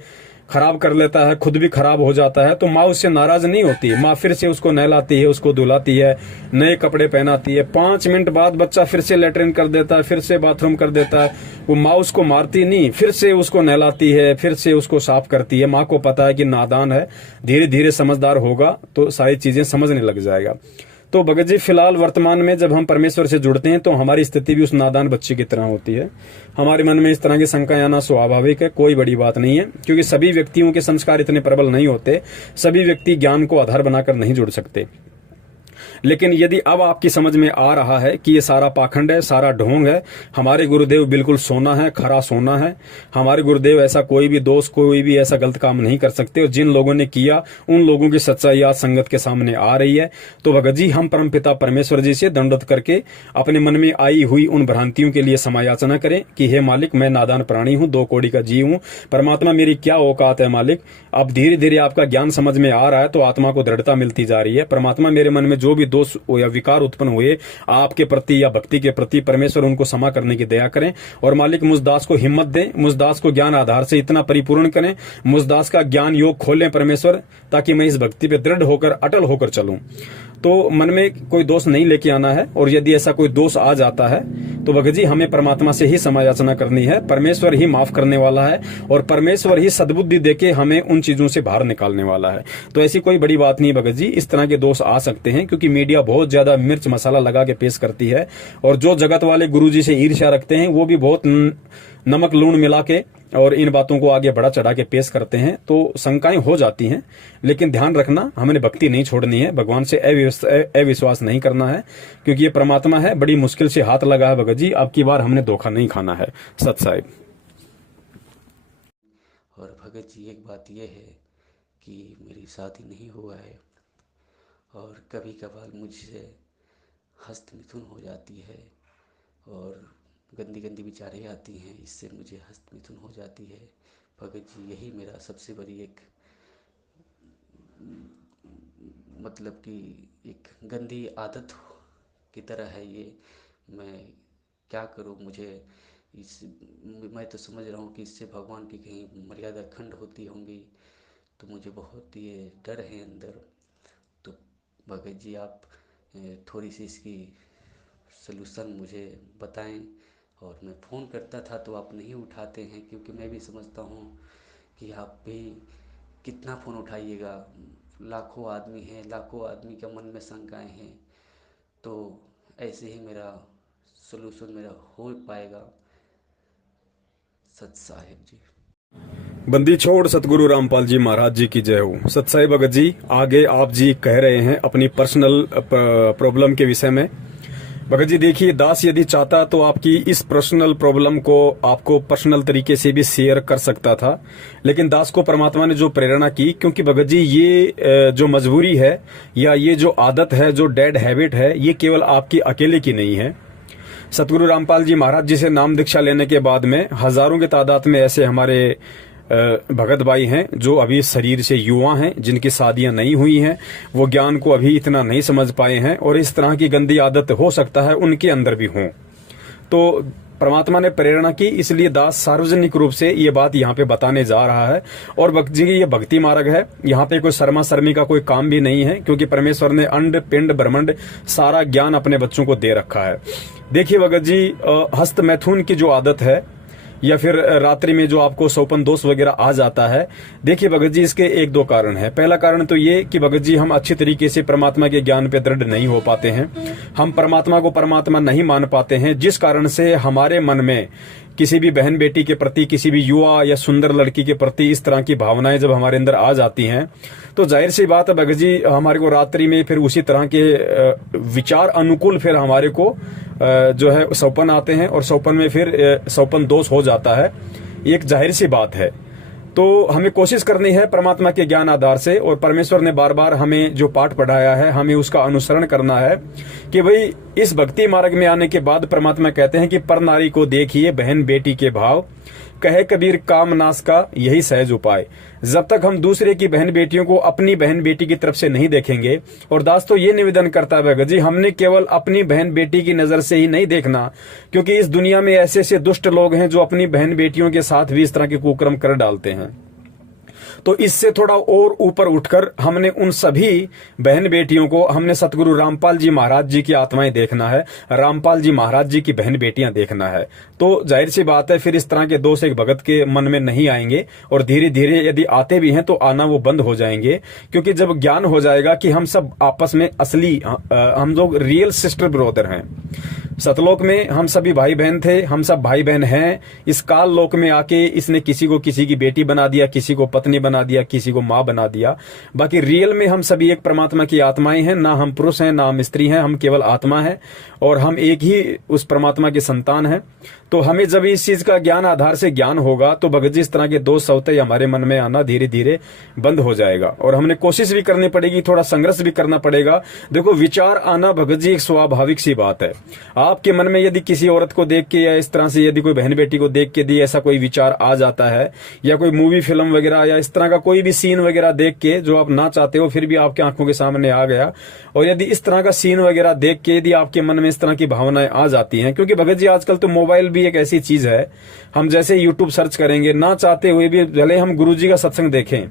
खराब कर लेता है, खुद भी खराब हो जाता है, तो माँ उससे नाराज नहीं होती। माँ फिर से उसको नहलाती है, उसको धुलाती है, नए कपड़े पहनाती है। 5 मिनट बाद बच्चा फिर से लेटरिन कर देता है, फिर से बाथरूम कर देता है, वो माँ उसको मारती नहीं, फिर से उसको नहलाती है, फिर से उसको साफ करती है। माँ को पता है कि नादान है, धीरे धीरे समझदार होगा तो सारी चीजें समझने लग जाएगा। तो भगत जी फिलहाल वर्तमान में जब हम परमेश्वर से जुड़ते हैं तो हमारी स्थिति भी उस नादान बच्चे की तरह होती है। हमारे मन में इस तरह की शंकाएं आना स्वाभाविक है, कोई बड़ी बात नहीं है, क्योंकि सभी व्यक्तियों के संस्कार इतने प्रबल नहीं होते, सभी व्यक्ति ज्ञान को आधार बनाकर नहीं जुड़ सकते। लेकिन यदि अब आपकी समझ में आ रहा है कि ये सारा पाखंड है, सारा ढोंग है, हमारे गुरुदेव बिल्कुल सोना है, खरा सोना है, हमारे गुरुदेव ऐसा कोई भी दोष, कोई भी ऐसा गलत काम नहीं कर सकते, और जिन लोगों ने किया उन लोगों की सच्चाई आज संगत के सामने आ रही है। तो भगत जी हम परमपिता परमेश्वर जी से दंडवत करके अपने मन में आई हुई उन भ्रांतियों के लिए समायाचना करें कि हे मालिक, मैं नादान प्राणी हूं, 2 कौड़ी का जीव हूं, परमात्मा मेरी क्या औकात है मालिक। अब धीरे धीरे आपका ज्ञान समझ में आ रहा है तो आत्मा को दृढ़ता मिलती जा रही है। परमात्मा मेरे मन में जो भी दोष या विकार उत्पन्न हुए आपके प्रति या भक्ति के प्रति, परमेश्वर उनको क्षमा करने की दया करें, और मालिक मुझ दास को हिम्मत दें, मुझ दास को ज्ञान आधार से इतना परिपूर्ण करें, मुझ दास का ज्ञान योग खोलें परमेश्वर, ताकि मैं इस भक्ति पे दृढ़ होकर, अटल होकर चलूं। तो मन में कोई दोष नहीं लेके आना है, और यदि ऐसा कोई दोष आ जाता है तो भगत जी हमें परमात्मा से ही समायाचना करनी है। परमेश्वर ही माफ करने वाला है, और परमेश्वर ही सद्बुद्धि देके हमें उन चीजों से बाहर निकालने वाला है। तो ऐसी कोई बड़ी बात नहीं भगत जी, इस तरह के दोष आ सकते हैं क्योंकि मीडिया बहुत ज्यादा मिर्च मसाला लगा के पेश करती है, और जो जगत वाले गुरुजी से ईर्ष्या रखते हैं वो भी बहुत नमक लूण मिला के और इन बातों को आगे बढ़ा चढ़ा के पेश करते हैं तो शंकाएं हो जाती हैं। लेकिन ध्यान रखना, हमने भक्ति नहीं छोड़नी है, भगवान से अविश्वास नहीं करना है, क्योंकि ये परमात्मा है। बड़ी मुश्किल से हाथ लगा है भगत जी, अब की बार हमने धोखा नहीं खाना है। सत साहिब। और भगत जी एक बात यह है कि मेरी शादी नहीं हुआ है और कभी कभार मुझसे हस्त मिथुन हो जाती है और गंदी गंदी विचारें आती हैं, इससे मुझे हस्त मिथुन हो जाती है। भगत जी यही मेरा सबसे बड़ी एक मतलब कि एक गंदी आदत की तरह है ये। मैं क्या करूं, मुझे इस मैं तो समझ रहा हूँ कि इससे भगवान की कहीं मर्यादा खंड होती होंगी, तो मुझे बहुत ये डर है अंदर। तो भगत जी आप थोड़ी सी इसकी सलूशन मुझे बताएं। और मैं फ़ोन करता था तो आप नहीं उठाते हैं, क्योंकि मैं भी समझता हूँ कि आप भी कितना फ़ोन उठाइएगा, लाखों आदमी हैं, लाखों आदमी के मन में शंकाएं हैं, तो ऐसे ही मेरा सलूशन मेरा हो पाएगा। सत साहिब जी। बंदी छोड़ सतगुरु रामपाल जी महाराज जी की जय हो। सत साई भगत जी, आगे आप जी कह रहे हैं अपनी पर्सनल प्रॉब्लम के विषय में। भगत जी देखिए, दास यदि चाहता तो आपकी इस पर्सनल प्रॉब्लम को आपको पर्सनल तरीके से भी शेयर कर सकता था, लेकिन दास को परमात्मा ने जो प्रेरणा की, क्योंकि भगत जी ये जो मजबूरी है या ये जो आदत है, जो डेड हैबिट है, ये केवल आपकी अकेले की नहीं है। सतगुरु रामपाल जी महाराज जी से नाम दीक्षा लेने के बाद में हजारों की तादाद में ऐसे हमारे भगत भाई हैं जो अभी शरीर से युवा हैं, जिनकी शादियां नहीं हुई हैं, वो ज्ञान को अभी इतना नहीं समझ पाए हैं और इस तरह की गंदी आदत हो सकता है उनके अंदर भी हो। तो परमात्मा ने प्रेरणा की, इसलिए दास सार्वजनिक रूप से ये बात यहाँ पे बताने जा रहा है। और भक्त जी ये भक्ति मार्ग है, यहाँ पे कोई शर्मा शर्मी का कोई काम भी नहीं है, क्योंकि परमेश्वर ने अंड पिंड ब्रह्मांड सारा ज्ञान अपने बच्चों को दे रखा है। देखिए भगत जी, हस्त मैथुन की जो आदत है या फिर रात्रि में जो आपको सौपन दोष वगैरह आ जाता है, देखिए भगत जी इसके एक दो कारण है। पहला कारण तो ये कि भगत जी हम अच्छी तरीके से परमात्मा के ज्ञान पे दृढ़ नहीं हो पाते हैं, हम परमात्मा को परमात्मा नहीं मान पाते हैं, जिस कारण से हमारे मन में किसी भी बहन बेटी के प्रति, किसी भी युवा या सुंदर लड़की के प्रति इस तरह की भावनाएं जब हमारे अंदर आ जाती हैं, तो जाहिर सी बात है भगत जी हमारे को रात्रि में फिर उसी तरह के विचार अनुकूल फिर हमारे को जो है सौपन आते हैं और सौपन में फिर सौपन दोष हो जाता है। एक जाहिर सी बात है। तो हमें कोशिश करनी है परमात्मा के ज्ञान आधार से, और परमेश्वर ने बार बार हमें जो पाठ पढ़ाया है हमें उसका अनुसरण करना है कि भाई इस भक्ति मार्ग में आने के बाद परमात्मा कहते हैं कि पर नारी को देखिए बहन बेटी के भाव, कहे कबीर काम नाश का यही सहज उपाय। जब तक हम दूसरे की बहन बेटियों को अपनी बहन बेटी की तरफ से नहीं देखेंगे, और दास तो ये निवेदन करता है भगत जी, हमने केवल अपनी बहन बेटी की नजर से ही नहीं देखना, क्योंकि इस दुनिया में ऐसे ऐसे दुष्ट लोग हैं जो अपनी बहन बेटियों के साथ भी इस तरह के कुकर्म कर डालते हैं। तो इससे थोड़ा और ऊपर उठकर हमने उन सभी बहन बेटियों को, हमने सतगुरु रामपाल जी महाराज जी की आत्माएं देखना है, रामपाल जी महाराज जी की बहन बेटियां देखना है। तो जाहिर सी बात है फिर इस तरह के दोष एक भगत के मन में नहीं आएंगे, और धीरे धीरे यदि आते भी हैं तो आना वो बंद हो जाएंगे, क्योंकि जब ज्ञान हो जाएगा कि हम सब आपस में असली, हम लोग रियल सिस्टर ब्रदर हैं। सतलोक में हम सभी भाई बहन थे, हम सब भाई बहन हैं। इस काल लोक में आके इसने किसी को किसी की बेटी बना दिया, किसी को पत्नी बना दिया, किसी को माँ बना दिया। बाकी रियल में हम सभी एक परमात्मा की आत्माएं हैं, ना हम पुरुष हैं ना हम स्त्री हैं, हम केवल आत्मा है और हम एक ही उस परमात्मा के संतान हैं। तो हमें जब इस चीज का ज्ञान आधार से ज्ञान होगा तो भगत जी इस तरह के दोष सौते हमारे मन में आना धीरे धीरे बंद हो जाएगा, और हमने कोशिश भी करनी पड़ेगी, थोड़ा संघर्ष भी करना पड़ेगा। देखो विचार आना भगत जी एक स्वाभाविक सी बात है। आपके मन में यदि किसी औरत को देख के या इस तरह से यदि कोई बहन बेटी को देख के ऐसा कोई विचार आ जाता है, या कोई मूवी फिल्म वगैरह या इस तरह का कोई भी सीन वगैरह देख के जो आप ना चाहते हो फिर भी आपके आंखों के सामने आ गया, और यदि इस तरह का सीन वगैरह देख के यदि आपके मन में इस तरह की भावनाएं आ जाती हैं, क्योंकि भगत जी आजकल तो मोबाइल भी एक ऐसी चीज है, हम जैसे यूट्यूब सर्च करेंगे ना चाहते हुए भी, भले हम गुरुजी का सत्संग देखें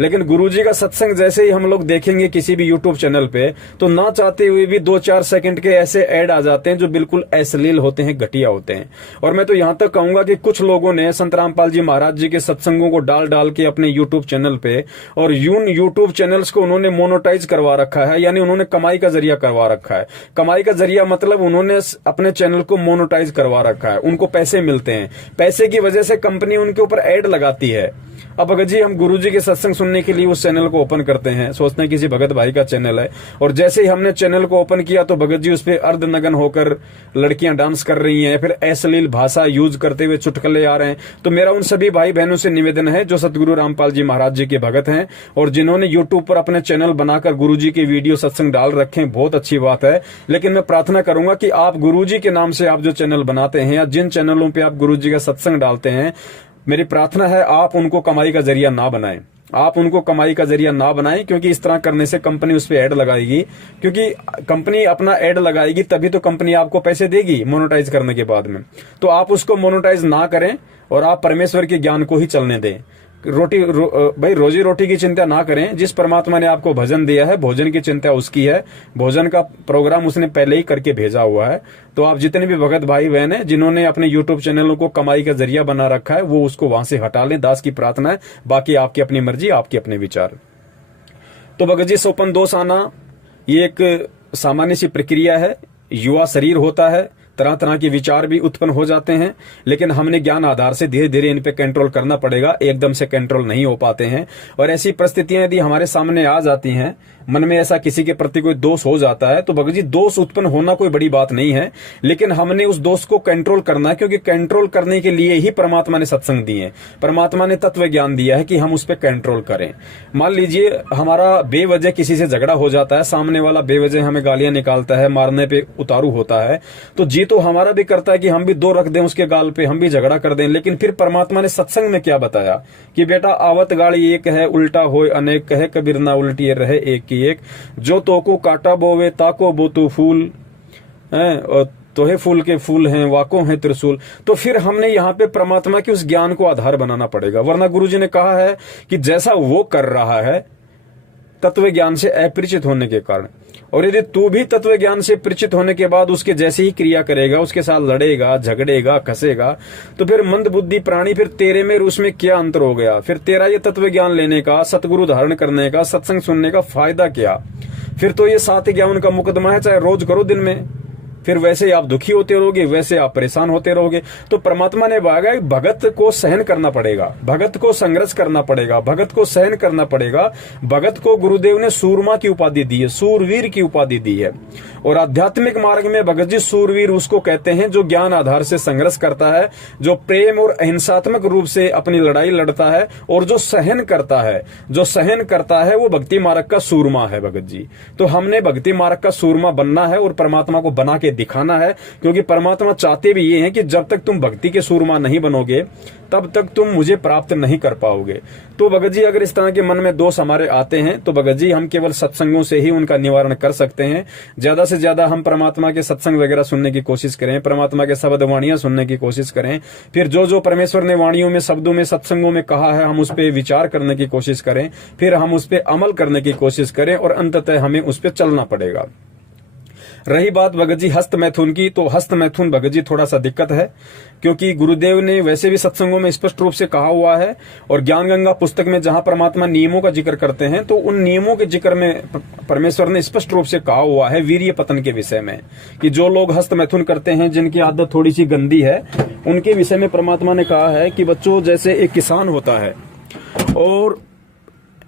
लेकिन गुरुजी का सत्संग जैसे ही हम लोग देखेंगे किसी भी यूट्यूब चैनल पे, तो ना चाहते हुए भी 2-4 सेकंड के ऐसे ऐड आ जाते हैं जो बिल्कुल अश्लील होते हैं, घटिया होते हैं। और मैं तो यहां तक कहूंगा कि कुछ लोगों ने संत रामपाल जी महाराज जी के सत्संगों को डाल डाल के अपने यूट्यूब चैनल पे, और यूट्यूब चैनल्स को उन्होंने मोनेटाइज करवा रखा है, यानी उन्होंने कमाई का जरिया करवा रखा है। कमाई का जरिया मतलब उन्होंने अपने चैनल को मोनेटाइज करवा रखा है, उनको पैसे मिलते हैं, पैसे की वजह से कंपनी उनके ऊपर ऐड लगाती है। अब भगत जी हम गुरुजी के सत्संग सुनने के लिए उस चैनल को ओपन करते हैं, सोचते हैं किसी भगत भाई का चैनल है, और जैसे ही हमने चैनल को ओपन किया तो भगत जी उस पर अर्धनग्न होकर लड़कियां डांस कर रही हैं, फिर अश्लील भाषा यूज करते हुए चुटकुले आ रहे हैं। तो मेरा उन सभी भाई बहनों से निवेदन है जो सतगुरु रामपाल जी महाराज जी के भगत हैं और जिन्होंने यूट्यूब पर अपने चैनल बनाकर गुरुजी के वीडियो सत्संग डाल रखे हैं, बहुत अच्छी बात है, लेकिन मैं प्रार्थना करूंगा कि आप गुरुजी के नाम से आप जो चैनल बनाते हैं या जिन चैनलों पे आप गुरुजी का सत्संग डालते हैं, मेरी प्रार्थना है आप उनको कमाई का जरिया ना बनाएं। आप उनको कमाई का जरिया ना बनाएं, क्योंकि इस तरह करने से कंपनी उस पर ऐड लगाएगी, क्योंकि कंपनी अपना ऐड लगाएगी तभी तो कंपनी आपको पैसे देगी मोनेटाइज करने के बाद में। तो आप उसको मोनेटाइज ना करें और आप परमेश्वर के ज्ञान को ही चलने दें। भाई रोजी रोटी की चिंता ना करें, जिस परमात्मा ने आपको भजन दिया है भोजन की चिंता उसकी है, भोजन का प्रोग्राम उसने पहले ही करके भेजा हुआ है। तो आप जितने भी भगत भाई बहन हैं जिन्होंने अपने यूट्यूब चैनलों को कमाई का जरिया बना रखा है, वो उसको वहां से हटा लें, दास की प्रार्थना है। बाकी आपकी अपनी मर्जी, आपके अपने विचार। तो भगत जी सोपन दोष आना ये एक सामान्य सी प्रक्रिया है, युवा शरीर होता है, तरह तरह के विचार भी उत्पन्न हो जाते हैं, लेकिन हमने ज्ञान आधार से धीरे धीरे इन पे कंट्रोल करना पड़ेगा, एकदम से कंट्रोल नहीं हो पाते हैं। और ऐसी परिस्थितियां यदि हमारे सामने आ जाती हैं, मन में ऐसा किसी के प्रति कोई दोष हो जाता है, तो भगत जी दोष उत्पन्न होना कोई बड़ी बात नहीं है, लेकिन हमने उस दोष को कंट्रोल करना है, क्योंकि कंट्रोल करने के लिए ही परमात्मा ने सत्संग दिए, परमात्मा ने तत्व ज्ञान दिया है कि हम उस पर कंट्रोल करें। मान लीजिए हमारा बेवजह किसी से झगड़ा हो जाता है, सामने वाला बेवजह हमें गालियां निकालता है, मारने पे उतारू होता है, तो जी तो हमारा भी करता है कि हम भी 2 रख दें उसके गाल पे, हम भी झगड़ा कर दें। लेकिन फिर परमात्मा ने सत्संग में क्या बताया कि बेटा आवत गाड़ी एक है, उल्टा होए अनेक, कहे कबीर ना उल्टी रहे एक की एक, जो तो को काटा बोवे ताको बोतु फूल है, और तोहे फूल के फूल हैं, वाको हैं त्रिशूल। तो फिर हमने यहाँ पे परमात्मा के उस ज्ञान को आधार बनाना पड़ेगा, वरना गुरुजी ने कहा है कि जैसा वो कर रहा है तत्व ज्ञान से अपरिचित होने के कारण, और यदि तू भी तत्व ज्ञान से परिचित होने के बाद उसके जैसे ही क्रिया करेगा, उसके साथ लड़ेगा, झगड़ेगा, खसेगा, तो फिर मंद बुद्धि प्राणी, फिर तेरे में उसमें क्या अंतर हो गया? फिर तेरा ये तत्व ज्ञान लेने का, सतगुरु धारण करने का, सत्संग सुनने का फायदा क्या? फिर तो ये 7 ज्ञान का मुकदमा है, चाहे रोज करो दिन में, फिर वैसे ही आप दुखी होते रहोगे, वैसे आप परेशान होते रहोगे। तो परमात्मा ने कहा भगत को सहन करना पड़ेगा, भगत को संघर्ष करना पड़ेगा, भगत को सहन करना पड़ेगा। भगत को गुरुदेव ने सूरमा की उपाधि दी है, सूरवीर की उपाधि दी है। और आध्यात्मिक मार्ग में भगत जी सूरवीर उसको कहते हैं जो ज्ञान आधार से संघर्ष करता है, जो प्रेम और अहिंसात्मक रूप से अपनी लड़ाई लड़ता है, और जो सहन करता है, जो सहन करता है वो भक्ति मार्ग का सूरमा है भगत जी। तो हमने भक्ति मार्ग का सूरमा बनना है और परमात्मा को बना के दिखाना है, क्योंकि परमात्मा चाहते भी ये हैं कि जब तक तुम भक्ति के सूरमा नहीं बनोगे तब तक तुम मुझे प्राप्त नहीं कर पाओगे। तो भगत जी अगर इस तरह के मन में दोष हमारे आते हैं तो भगत जी हम केवल सत्संगों से ही उनका निवारण कर सकते हैं। ज्यादा से ज्यादा हम परमात्मा के सत्संग वगैरह सुनने की कोशिश करें, परमात्मा के शब्द वाणियां सुनने की कोशिश करें, फिर जो जो परमेश्वर ने वाणियों में, शब्दों में, सत्संगों में कहा है हम उस पर विचार करने की कोशिश करें, फिर हम उस पर अमल करने की कोशिश करें, और अंततः हमें उस पर चलना पड़ेगा। रही बात भगत जी हस्त मैथुन की, तो हस्त मैथुन भगत जी थोड़ा सा दिक्कत है, क्योंकि गुरुदेव ने वैसे भी सत्संगों में स्पष्ट रूप से कहा हुआ है, और ज्ञान गंगा पुस्तक में जहां परमात्मा नियमों का जिक्र करते हैं तो उन नियमों के जिक्र में परमेश्वर ने स्पष्ट रूप से कहा हुआ है वीर्य पतन के विषय में, कि जो लोग हस्त मैथुन करते हैं, जिनकी आदत थोड़ी सी गंदी है, उनके विषय में परमात्मा ने कहा है कि बच्चों जैसे एक किसान होता है, और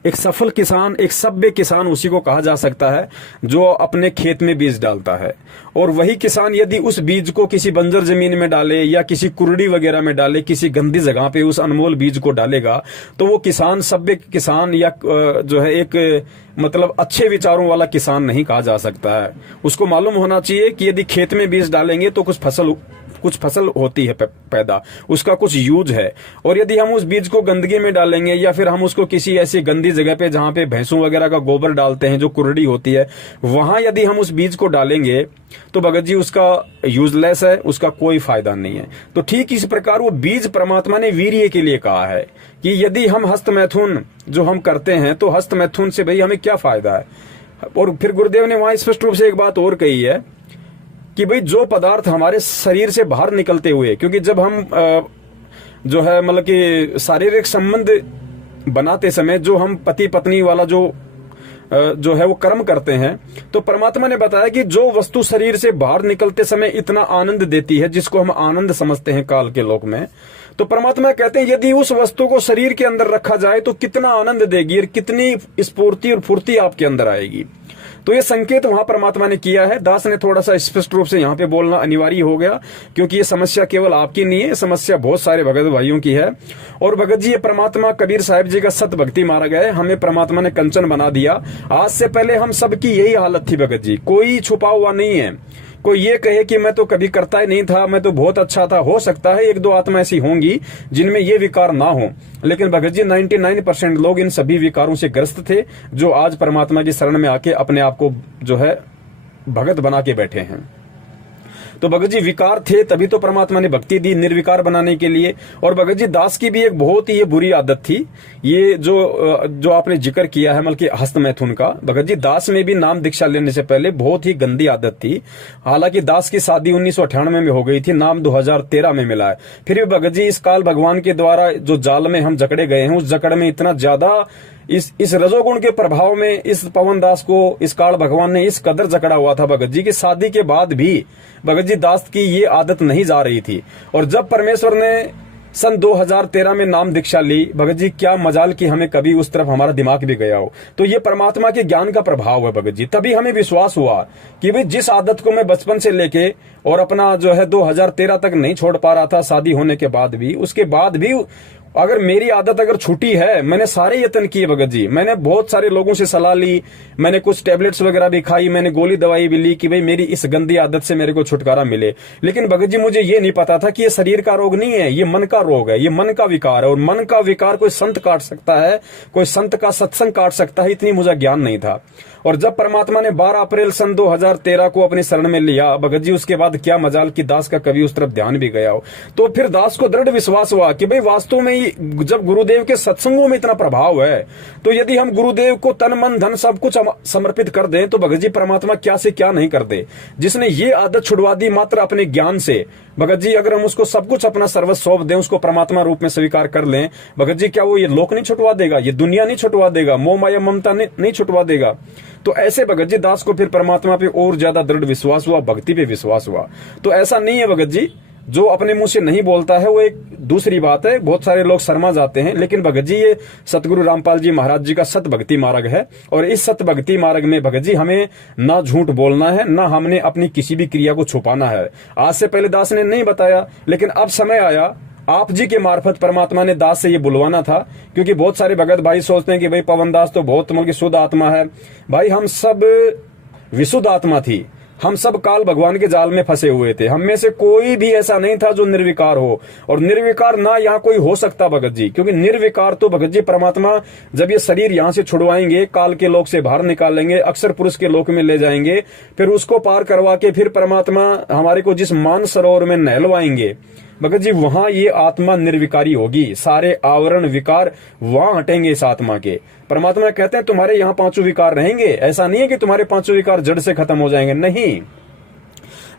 एक सफल किसान, एक सभ्य किसान उसी को कहा जा सकता है जो अपने खेत में बीज डालता है। और वही किसान यदि उस बीज को किसी बंजर जमीन में डाले या किसी कुरड़ी वगैरह में डाले, किसी गंदी जगह पे उस अनमोल बीज को डालेगा, तो वो किसान सभ्य किसान या जो है एक मतलब अच्छे विचारों वाला किसान नहीं कहा जा सकता है। उसको मालूम होना चाहिए कि यदि खेत में बीज डालेंगे तो कुछ फसल कुछ फसल होती है पैदा, उसका कुछ यूज है, और यदि हम उस बीज को गंदगी में डालेंगे या फिर हम उसको किसी ऐसी गंदी जगह पे जहां पे भैंसों वगैरह का गोबर डालते हैं, जो कुरड़ी होती है, वहां यदि हम उस बीज को डालेंगे तो भगत जी उसका यूजलेस है, उसका कोई फायदा नहीं है। तो ठीक इस प्रकार वो बीज परमात्मा ने वीर्य के लिए कहा है कि यदि हम हस्त मैथुन जो हम करते हैं तो हस्त मैथुन से भाई हमें क्या फायदा है। और फिर गुरुदेव ने वहां स्पष्ट रूप से एक बात और कही है कि भाई जो पदार्थ हमारे शरीर से बाहर निकलते हुए, क्योंकि जब हम जो है मतलब कि शारीरिक संबंध बनाते समय जो हम पति पत्नी वाला जो है वो कर्म करते हैं, तो परमात्मा ने बताया कि जो वस्तु शरीर से बाहर निकलते समय इतना आनंद देती है, जिसको हम आनंद समझते हैं काल के लोक में, तो परमात्मा कहते हैं यदि उस वस्तु को शरीर के अंदर रखा जाए तो कितना आनंद देगी और कितनी स्फूर्ति और फुर्ती आपके अंदर आएगी। तो ये संकेत वहां परमात्मा ने किया है। दास ने थोड़ा सा स्पष्ट रूप से यहाँ पे बोलना अनिवार्य हो गया, क्योंकि ये समस्या केवल आपकी नहीं है, समस्या बहुत सारे भगत भाइयों की है। और भगत जी, ये परमात्मा कबीर साहिब जी का सत भक्ति मारा गया है, हमें परमात्मा ने कंचन बना दिया। आज से पहले हम सबकी यही हालत थी भगत जी, कोई छुपा हुआ नहीं है। कोई ये कहे कि मैं तो कभी करता ही नहीं था, मैं तो बहुत अच्छा था, हो सकता है एक दो आत्मा ऐसी होंगी जिनमें ये विकार ना हो, लेकिन भगत जी 99% लोग इन सभी विकारों से ग्रस्त थे, जो आज परमात्मा की शरण में आके अपने आप को जो है भगत बना के बैठे हैं। तो भगत जी विकार थे, तभी तो परमात्मा ने भक्ति दी निर्विकार बनाने के लिए। और भगत जी दास की भी एक बहुत ही ये बुरी आदत थी, ये जो आपने जिक्र किया है मतलब कि हस्त मैथुन का। भगत जी दास में भी नाम दीक्षा लेने से पहले बहुत ही गंदी आदत थी। हालांकि दास की शादी 1998 में हो गई थी, नाम 2013 में मिला है। फिर भी भगत जी इस काल भगवान के द्वारा जो जाल में हम जकड़े गए हैं, उस जकड़ में इतना ज्यादा इस रजोगुण के प्रभाव में इस पवन दास को इस काल भगवान ने इस कदर जकड़ा हुआ था भगत जी की शादी के बाद भी भगत जी दास की ये आदत नहीं जा रही थी। और जब परमेश्वर ने सन 2013 में नाम दीक्षा ली, भगत जी क्या मजाल कि हमें कभी उस तरफ हमारा दिमाग भी गया हो। तो ये परमात्मा के ज्ञान का प्रभाव है भगत जी। तभी हमें विश्वास हुआ कि भाई जिस आदत को मैं बचपन से लेके और अपना जो है 2013 तक नहीं छोड़ पा रहा था, शादी होने के बाद भी, उसके बाद भी अगर मेरी आदत अगर छूटी है, मैंने सारे यत्न किए भगत जी, मैंने बहुत सारे लोगों से सलाह ली, मैंने कुछ टेबलेट्स वगैरह भी खाई, मैंने गोली दवाई भी ली कि भाई मेरी इस गंदी आदत से मेरे को छुटकारा मिले। लेकिन भगत जी मुझे ये नहीं पता था कि ये शरीर का रोग नहीं है, ये मन का रोग है, ये मन का विकार है। और मन का विकार कोई संत काट सकता है, कोई संत का सत्संग काट सकता है, इतनी मुझे ज्ञान नहीं था। और जब परमात्मा ने 12 अप्रैल सन 2013 को अपनी शरण में लिया भगत जी, उसके बाद क्या मजाल कि दास का कभी उस तरफ ध्यान भी गया हो। तो फिर दास को दृढ़ विश्वास हुआ कि भाई वास्तव में जब गुरुदेव के सत्संगों में इतना प्रभाव है, तो यदि हम गुरुदेव को तन मन धन सब कुछ समर्पित कर दें तो भगत जी परमात्मा क्या से क्या नहीं कर दे। जिसने ये आदत छुड़वा दी मात्र अपने ज्ञान से, भगत जी अगर हम उसको सब कुछ अपना सर्वस्व सौंप दें, उसको परमात्मा रूप में स्वीकार कर लें, भगत जी क्या वो ये लोक नहीं छुटवा देगा, ये दुनिया नहीं छुटवा देगा, मोह माया ममता नहीं छुटवा देगा। तो ऐसे भगत जी दास को फिर परमात्मा पे और ज्यादा दृढ़ विश्वास हुआ, भक्ति पे विश्वास हुआ। तो ऐसा नहीं है भगत जी, जो अपने मुंह से नहीं बोलता है वो एक दूसरी बात है, बहुत सारे लोग शर्मा जाते हैं। लेकिन भगत जी ये सतगुरु रामपाल जी महाराज जी का सत भक्ति मार्ग है, और इस सत भक्ति मार्ग में भगत जी हमें ना झूठ बोलना है, ना हमने अपनी किसी भी क्रिया को छुपाना है। आज से पहले दास ने नहीं बताया, लेकिन अब समय आया, आप जी के मार्फत परमात्मा ने दास से ये बुलवाना था। क्योंकि बहुत सारे भगत भाई सोचते हैं कि भाई पवन दास तो बहुत मतलब की शुद्ध आत्मा है। भाई हम सब विशुद्ध आत्मा थी, हम सब काल भगवान के जाल में फंसे हुए थे। हम में से कोई भी ऐसा नहीं था जो निर्विकार हो, और निर्विकार ना यहाँ कोई हो सकता भगत जी, क्योंकि निर्विकार तो भगत जी परमात्मा जब ये शरीर यहाँ से छुड़वाएंगे, काल के लोक से बाहर निकालेंगे, अक्षर पुरुष के लोक में ले जाएंगे, फिर उसको पार करवा के फिर परमात्मा हमारे को जिस मान सरोवर में नहलवाएंगे भगत जी, वहां ये आत्मा निर्विकारी होगी। सारे आवरण विकार वहां हटेंगे इस आत्मा के। परमात्मा कहते हैं तुम्हारे यहाँ 5 विकार रहेंगे। ऐसा नहीं है कि तुम्हारे 5 विकार जड़ से खत्म हो जाएंगे, नहीं।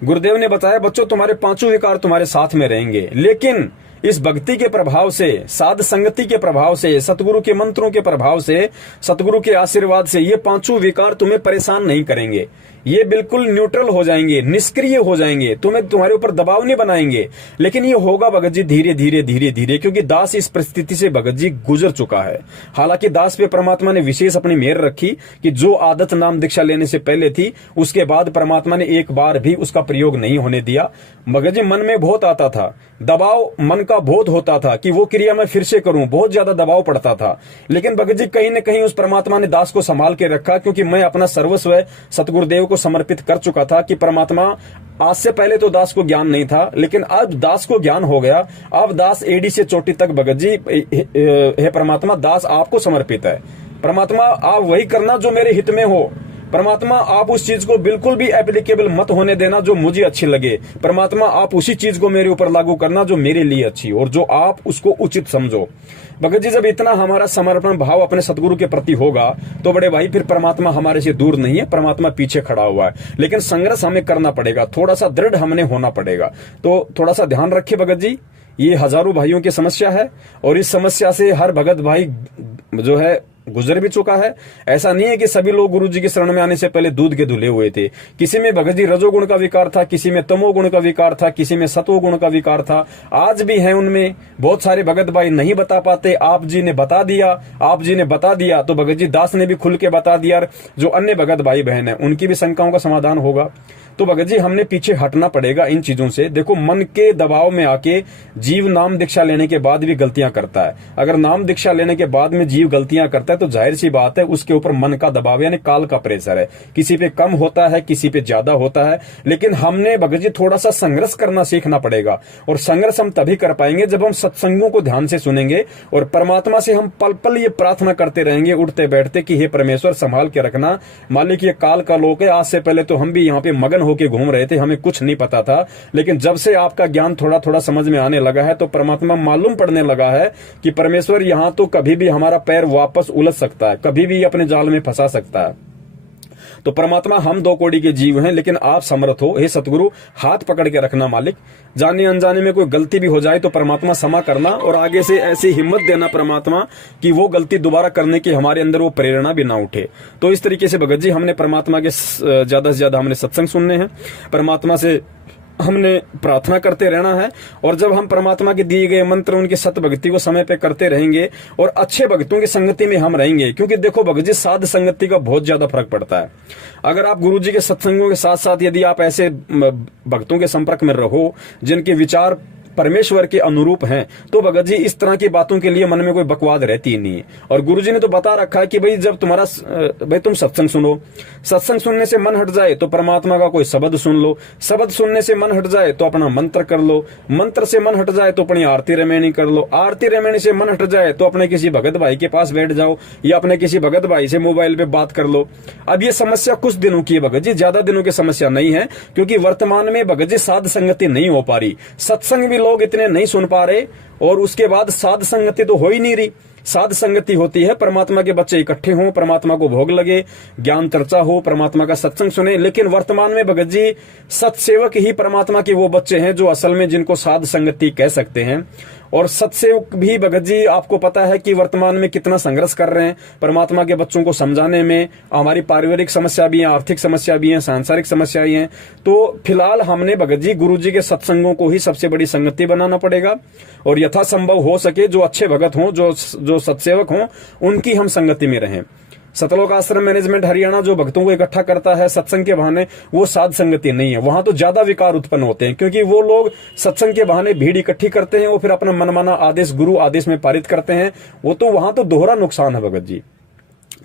गुरुदेव ने बताया बच्चों तुम्हारे 5 विकार तुम्हारे साथ में रहेंगे, लेकिन इस भक्ति के प्रभाव से, साध संगति के प्रभाव से, सतगुरु के मंत्रों के प्रभाव से, सतगुरु के आशीर्वाद से ये 5 विकार तुम्हें परेशान नहीं करेंगे। ये बिल्कुल न्यूट्रल हो जाएंगे, निष्क्रिय हो जाएंगे, तुम्हारे ऊपर दबाव नहीं बनाएंगे। लेकिन ये होगा भगत जी धीरे धीरे धीरे धीरे, क्योंकि दास इस परिस्थिति से भगत जी गुजर चुका है। हालांकि दास पे परमात्मा ने विशेष अपनी मेहर रखी कि जो आदत नाम दीक्षा लेने से पहले थी, उसके बाद परमात्मा ने एक बार भी उसका प्रयोग नहीं होने दिया। भगत जी मन में बहुत आता था, दबाव मन का बहुत होता था कि वो क्रिया मैं फिर से करूं, बहुत ज्यादा दबाव पड़ता था। लेकिन भगत जी कहीं न कहीं उस परमात्मा ने दास को संभाल के रखा, क्योंकि मैं अपना सर्वस्व सतगुरुदेव को समर्पित कर चुका था कि परमात्मा, आज से पहले तो दास को ज्ञान नहीं था, लेकिन अब दास को ज्ञान हो गया। अब दास एडी से चोटी तक भगत जी, हे परमात्मा, दास आपको समर्पित है। परमात्मा आप वही करना जो मेरे हित में हो। परमात्मा आप उस चीज को बिल्कुल भी एप्लीकेबल मत होने देना जो मुझे अच्छी लगे। परमात्मा आप उसी चीज को मेरे ऊपर लागू करना जो मेरे लिए अच्छी और जो आप उसको उचित समझो। भगत जी जब इतना हमारा समर्पण भाव अपने सतगुरु के प्रति होगा तो बड़े भाई फिर परमात्मा हमारे से दूर नहीं है, परमात्मा पीछे खड़ा हुआ है। लेकिन संघर्ष हमें करना पड़ेगा, थोड़ा सा दृढ़ हमने होना पड़ेगा। तो थोड़ा सा ध्यान रखिए भगत जी, ये हजारों भाइयों की समस्या है और इस समस्या से हर भगत भाई जो है गुजर भी चुका है। ऐसा नहीं है कि सभी लोग गुरुजी के शरण में आने से पहले दूध के धुले हुए थे। किसी में भगत जी रजोगुण का विकार था, किसी में तमोगुण का विकार था, किसी में सतोगुण का विकार था। आज भी है उनमें। बहुत सारे भगत भाई नहीं बता पाते, आप जी ने बता दिया, आप जी ने बता दिया तो भगत जी दास ने भी खुल के बता दिया। जो अन्य भगत भाई बहन है उनकी भी शंकाओं का समाधान होगा। तो भगत जी हमने पीछे हटना पड़ेगा इन चीजों से। देखो, मन के दबाव में आके जीव नाम दीक्षा लेने के बाद भी गलतियां करता है। अगर नाम दीक्षा लेने के बाद में जीव गलतियां करता है तो जाहिर सी बात है उसके ऊपर मन का दबाव यानी काल का प्रेशर है। किसी पे कम होता है, किसी पे ज्यादा होता है। लेकिन हमने भगत जी थोड़ा सा संघर्ष करना सीखना पड़ेगा और संघर्ष हम तभी कर पाएंगे जब हम सत्संगों को ध्यान से सुनेंगे और परमात्मा से हम पल पल ये प्रार्थना करते रहेंगे उठते बैठते कि हे परमेश्वर संभाल के रखना, मालिक ये काल का लोक है। आज से पहले तो हम भी यहाँ पे मगन होके घूम रहे थे, हमें कुछ नहीं पता था। लेकिन जब से आपका ज्ञान थोड़ा थोड़ा समझ में आने लगा है तो परमात्मा मालूम पड़ने लगा है कि परमेश्वर यहाँ तो कभी भी हमारा पैर वापस उलझ सकता है, कभी भी अपने जाल में फंसा सकता है। तो परमात्मा हम दो कोड़ी के जीव हैं, लेकिन आप समर्थ हो। हे सतगुरु, हाथ पकड़ के रखना मालिक। जाने अनजाने में कोई गलती भी हो जाए तो परमात्मा क्षमा करना और आगे से ऐसी हिम्मत देना परमात्मा कि वो गलती दोबारा करने की हमारे अंदर वो प्रेरणा भी ना उठे। तो इस तरीके से भगत जी हमने परमात्मा के ज्यादा से ज्यादा हमने सत्संग सुनने हैं, परमात्मा से हमने प्रार्थना करते रहना है। और जब हम परमात्मा के दिए गए मंत्र, उनकी सत भक्ति को समय पे करते रहेंगे और अच्छे भक्तों की संगति में हम रहेंगे, क्योंकि देखो भगत जी साध संगति का बहुत ज्यादा फर्क पड़ता है। अगर आप गुरुजी के सत्संगों के साथ साथ यदि आप ऐसे भक्तों के संपर्क में रहो जिनके विचार परमेश्वर के अनुरूप हैं तो भगत जी इस तरह की बातों के लिए मन में कोई बकवाद रहती ही नहीं है। और गुरुजी ने तो बता रखा है कि भाई जब तुम सत्संग सुनो, सत्संग सुनने से मन हट जाए तो परमात्मा का कोई शब्द सुन लो, शब्द सुनने से मन हट जाए तो अपना मंत्र कर लो, मंत्र से मन हट जाए तो अपनी आरती रमैनी कर लो, आरती रमैनी से मन हट जाए तो अपने किसी भगत भाई के पास बैठ जाओ या अपने किसी भगत भाई से मोबाइल पे बात कर लो। अब ये समस्या कुछ दिनों की है भगत जी, ज्यादा दिनों की समस्या नहीं है, क्योंकि वर्तमान में भगत जी साध संगति नहीं हो पा रही, सत्संग भी लोग इतने नहीं सुन पा रहे और उसके बाद साध संगति तो हो ही नहीं रही। साध संगति होती है परमात्मा के बच्चे इकट्ठे हों, परमात्मा को भोग लगे, ज्ञान चर्चा हो, परमात्मा का सत्संग सुने। लेकिन वर्तमान में भगत जी सत्सेवक ही परमात्मा के वो बच्चे हैं जो असल में जिनको साध संगति कह सकते हैं। और सत्सेवक भी भगत जी आपको पता है कि वर्तमान में कितना संघर्ष कर रहे हैं परमात्मा के बच्चों को समझाने में। हमारी पारिवारिक समस्या भी है, आर्थिक समस्या भी है, सांसारिक समस्या भी है। तो फिलहाल हमने भगत जी गुरु जी के सत्संगों को ही सबसे बड़ी संगति बनाना पड़ेगा और यथासंभव हो सके जो अच्छे भगत हों, जो सत्सेवक हों, उनकी हम संगति में रहें। सतलोक आश्रम मैनेजमेंट हरियाणा जो भक्तों को इकट्ठा करता है सत्संग के बहाने, वो साध संगति नहीं है। वहां तो ज्यादा विकार उत्पन्न होते हैं, क्योंकि वो लोग सत्संग के बहाने भीड़ इकट्ठी करते हैं और फिर अपना मनमाना आदेश गुरु आदेश में पारित करते हैं। वो तो वहां तो दोहरा नुकसान है भगत जी।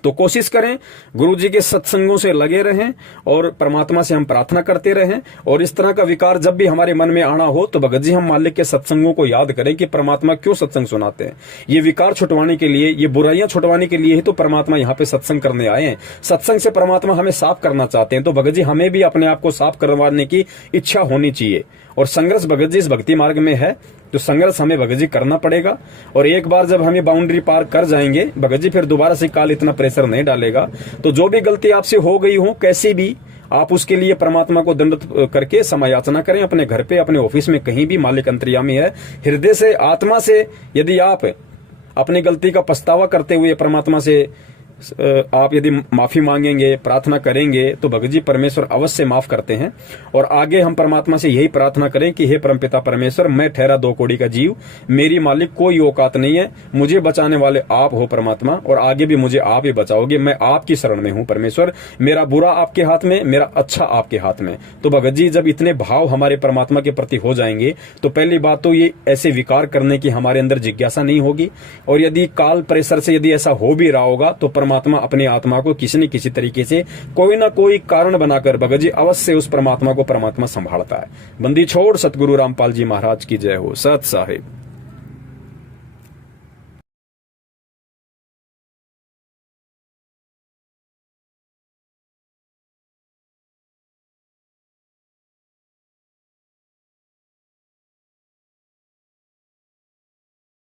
तो कोशिश करें गुरु जी के सत्संगों से लगे रहें और परमात्मा से हम प्रार्थना करते रहें। और इस तरह का विकार जब भी हमारे मन में आना हो तो भगत जी हम मालिक के सत्संगों को याद करें कि परमात्मा क्यों सत्संग सुनाते हैं। ये विकार छुटवाने के लिए, ये बुराइयां छुटवाने के लिए ही तो परमात्मा यहाँ पे सत्संग करने आए हैं। सत्संग से परमात्मा हमें साफ करना चाहते हैं। तो भगत जी हमें भी अपने आप को साफ करवाने की इच्छा होनी चाहिए। और संघर्ष भगत जी इस भक्ति मार्ग में है तो संघर्ष हमें भगत जी करना पड़ेगा। और एक बार जब हम ये बाउंड्री पार कर जाएंगे भगत जी, फिर दोबारा से काल इतना प्रेशर नहीं डालेगा। तो जो भी गलती आपसे हो गई हो कैसी भी, आप उसके लिए परमात्मा को दंडित करके समायाचना करें अपने घर पे, अपने ऑफिस में, कहीं भी। मालिक अंतर्यामी है। हृदय से, आत्मा से यदि आप अपनी गलती का पछतावा करते हुए परमात्मा से आप यदि माफी मांगेंगे, प्रार्थना करेंगे तो भगत जी परमेश्वर अवश्य माफ करते हैं। और आगे हम परमात्मा से यही प्रार्थना करें कि हे परमपिता परमेश्वर, मैं ठहरा 2 कौड़ी का जीव, मेरी मालिक कोई औकात नहीं है, मुझे बचाने वाले आप हो परमात्मा, और आगे भी मुझे आप ही बचाओगे। मैं आपकी शरण में हूं परमेश्वर, मेरा बुरा आपके हाथ में, मेरा अच्छा आपके हाथ में। तो भगत जी जब इतने भाव हमारे परमात्मा के प्रति हो जाएंगे तो पहली बात तो ये ऐसे विकार करने की हमारे अंदर जिज्ञासा नहीं होगी। और यदि काल प्रेशर से यदि ऐसा हो भी रहा होगा तो परमात्मा अपनी आत्मा को किसी न किसी तरीके से कोई ना कोई कारण बनाकर भगत जी अवश्य उस परमात्मा को परमात्मा संभालता है। बंदी छोड़ सतगुरु रामपाल जी महाराज की जय हो। सत साहिब।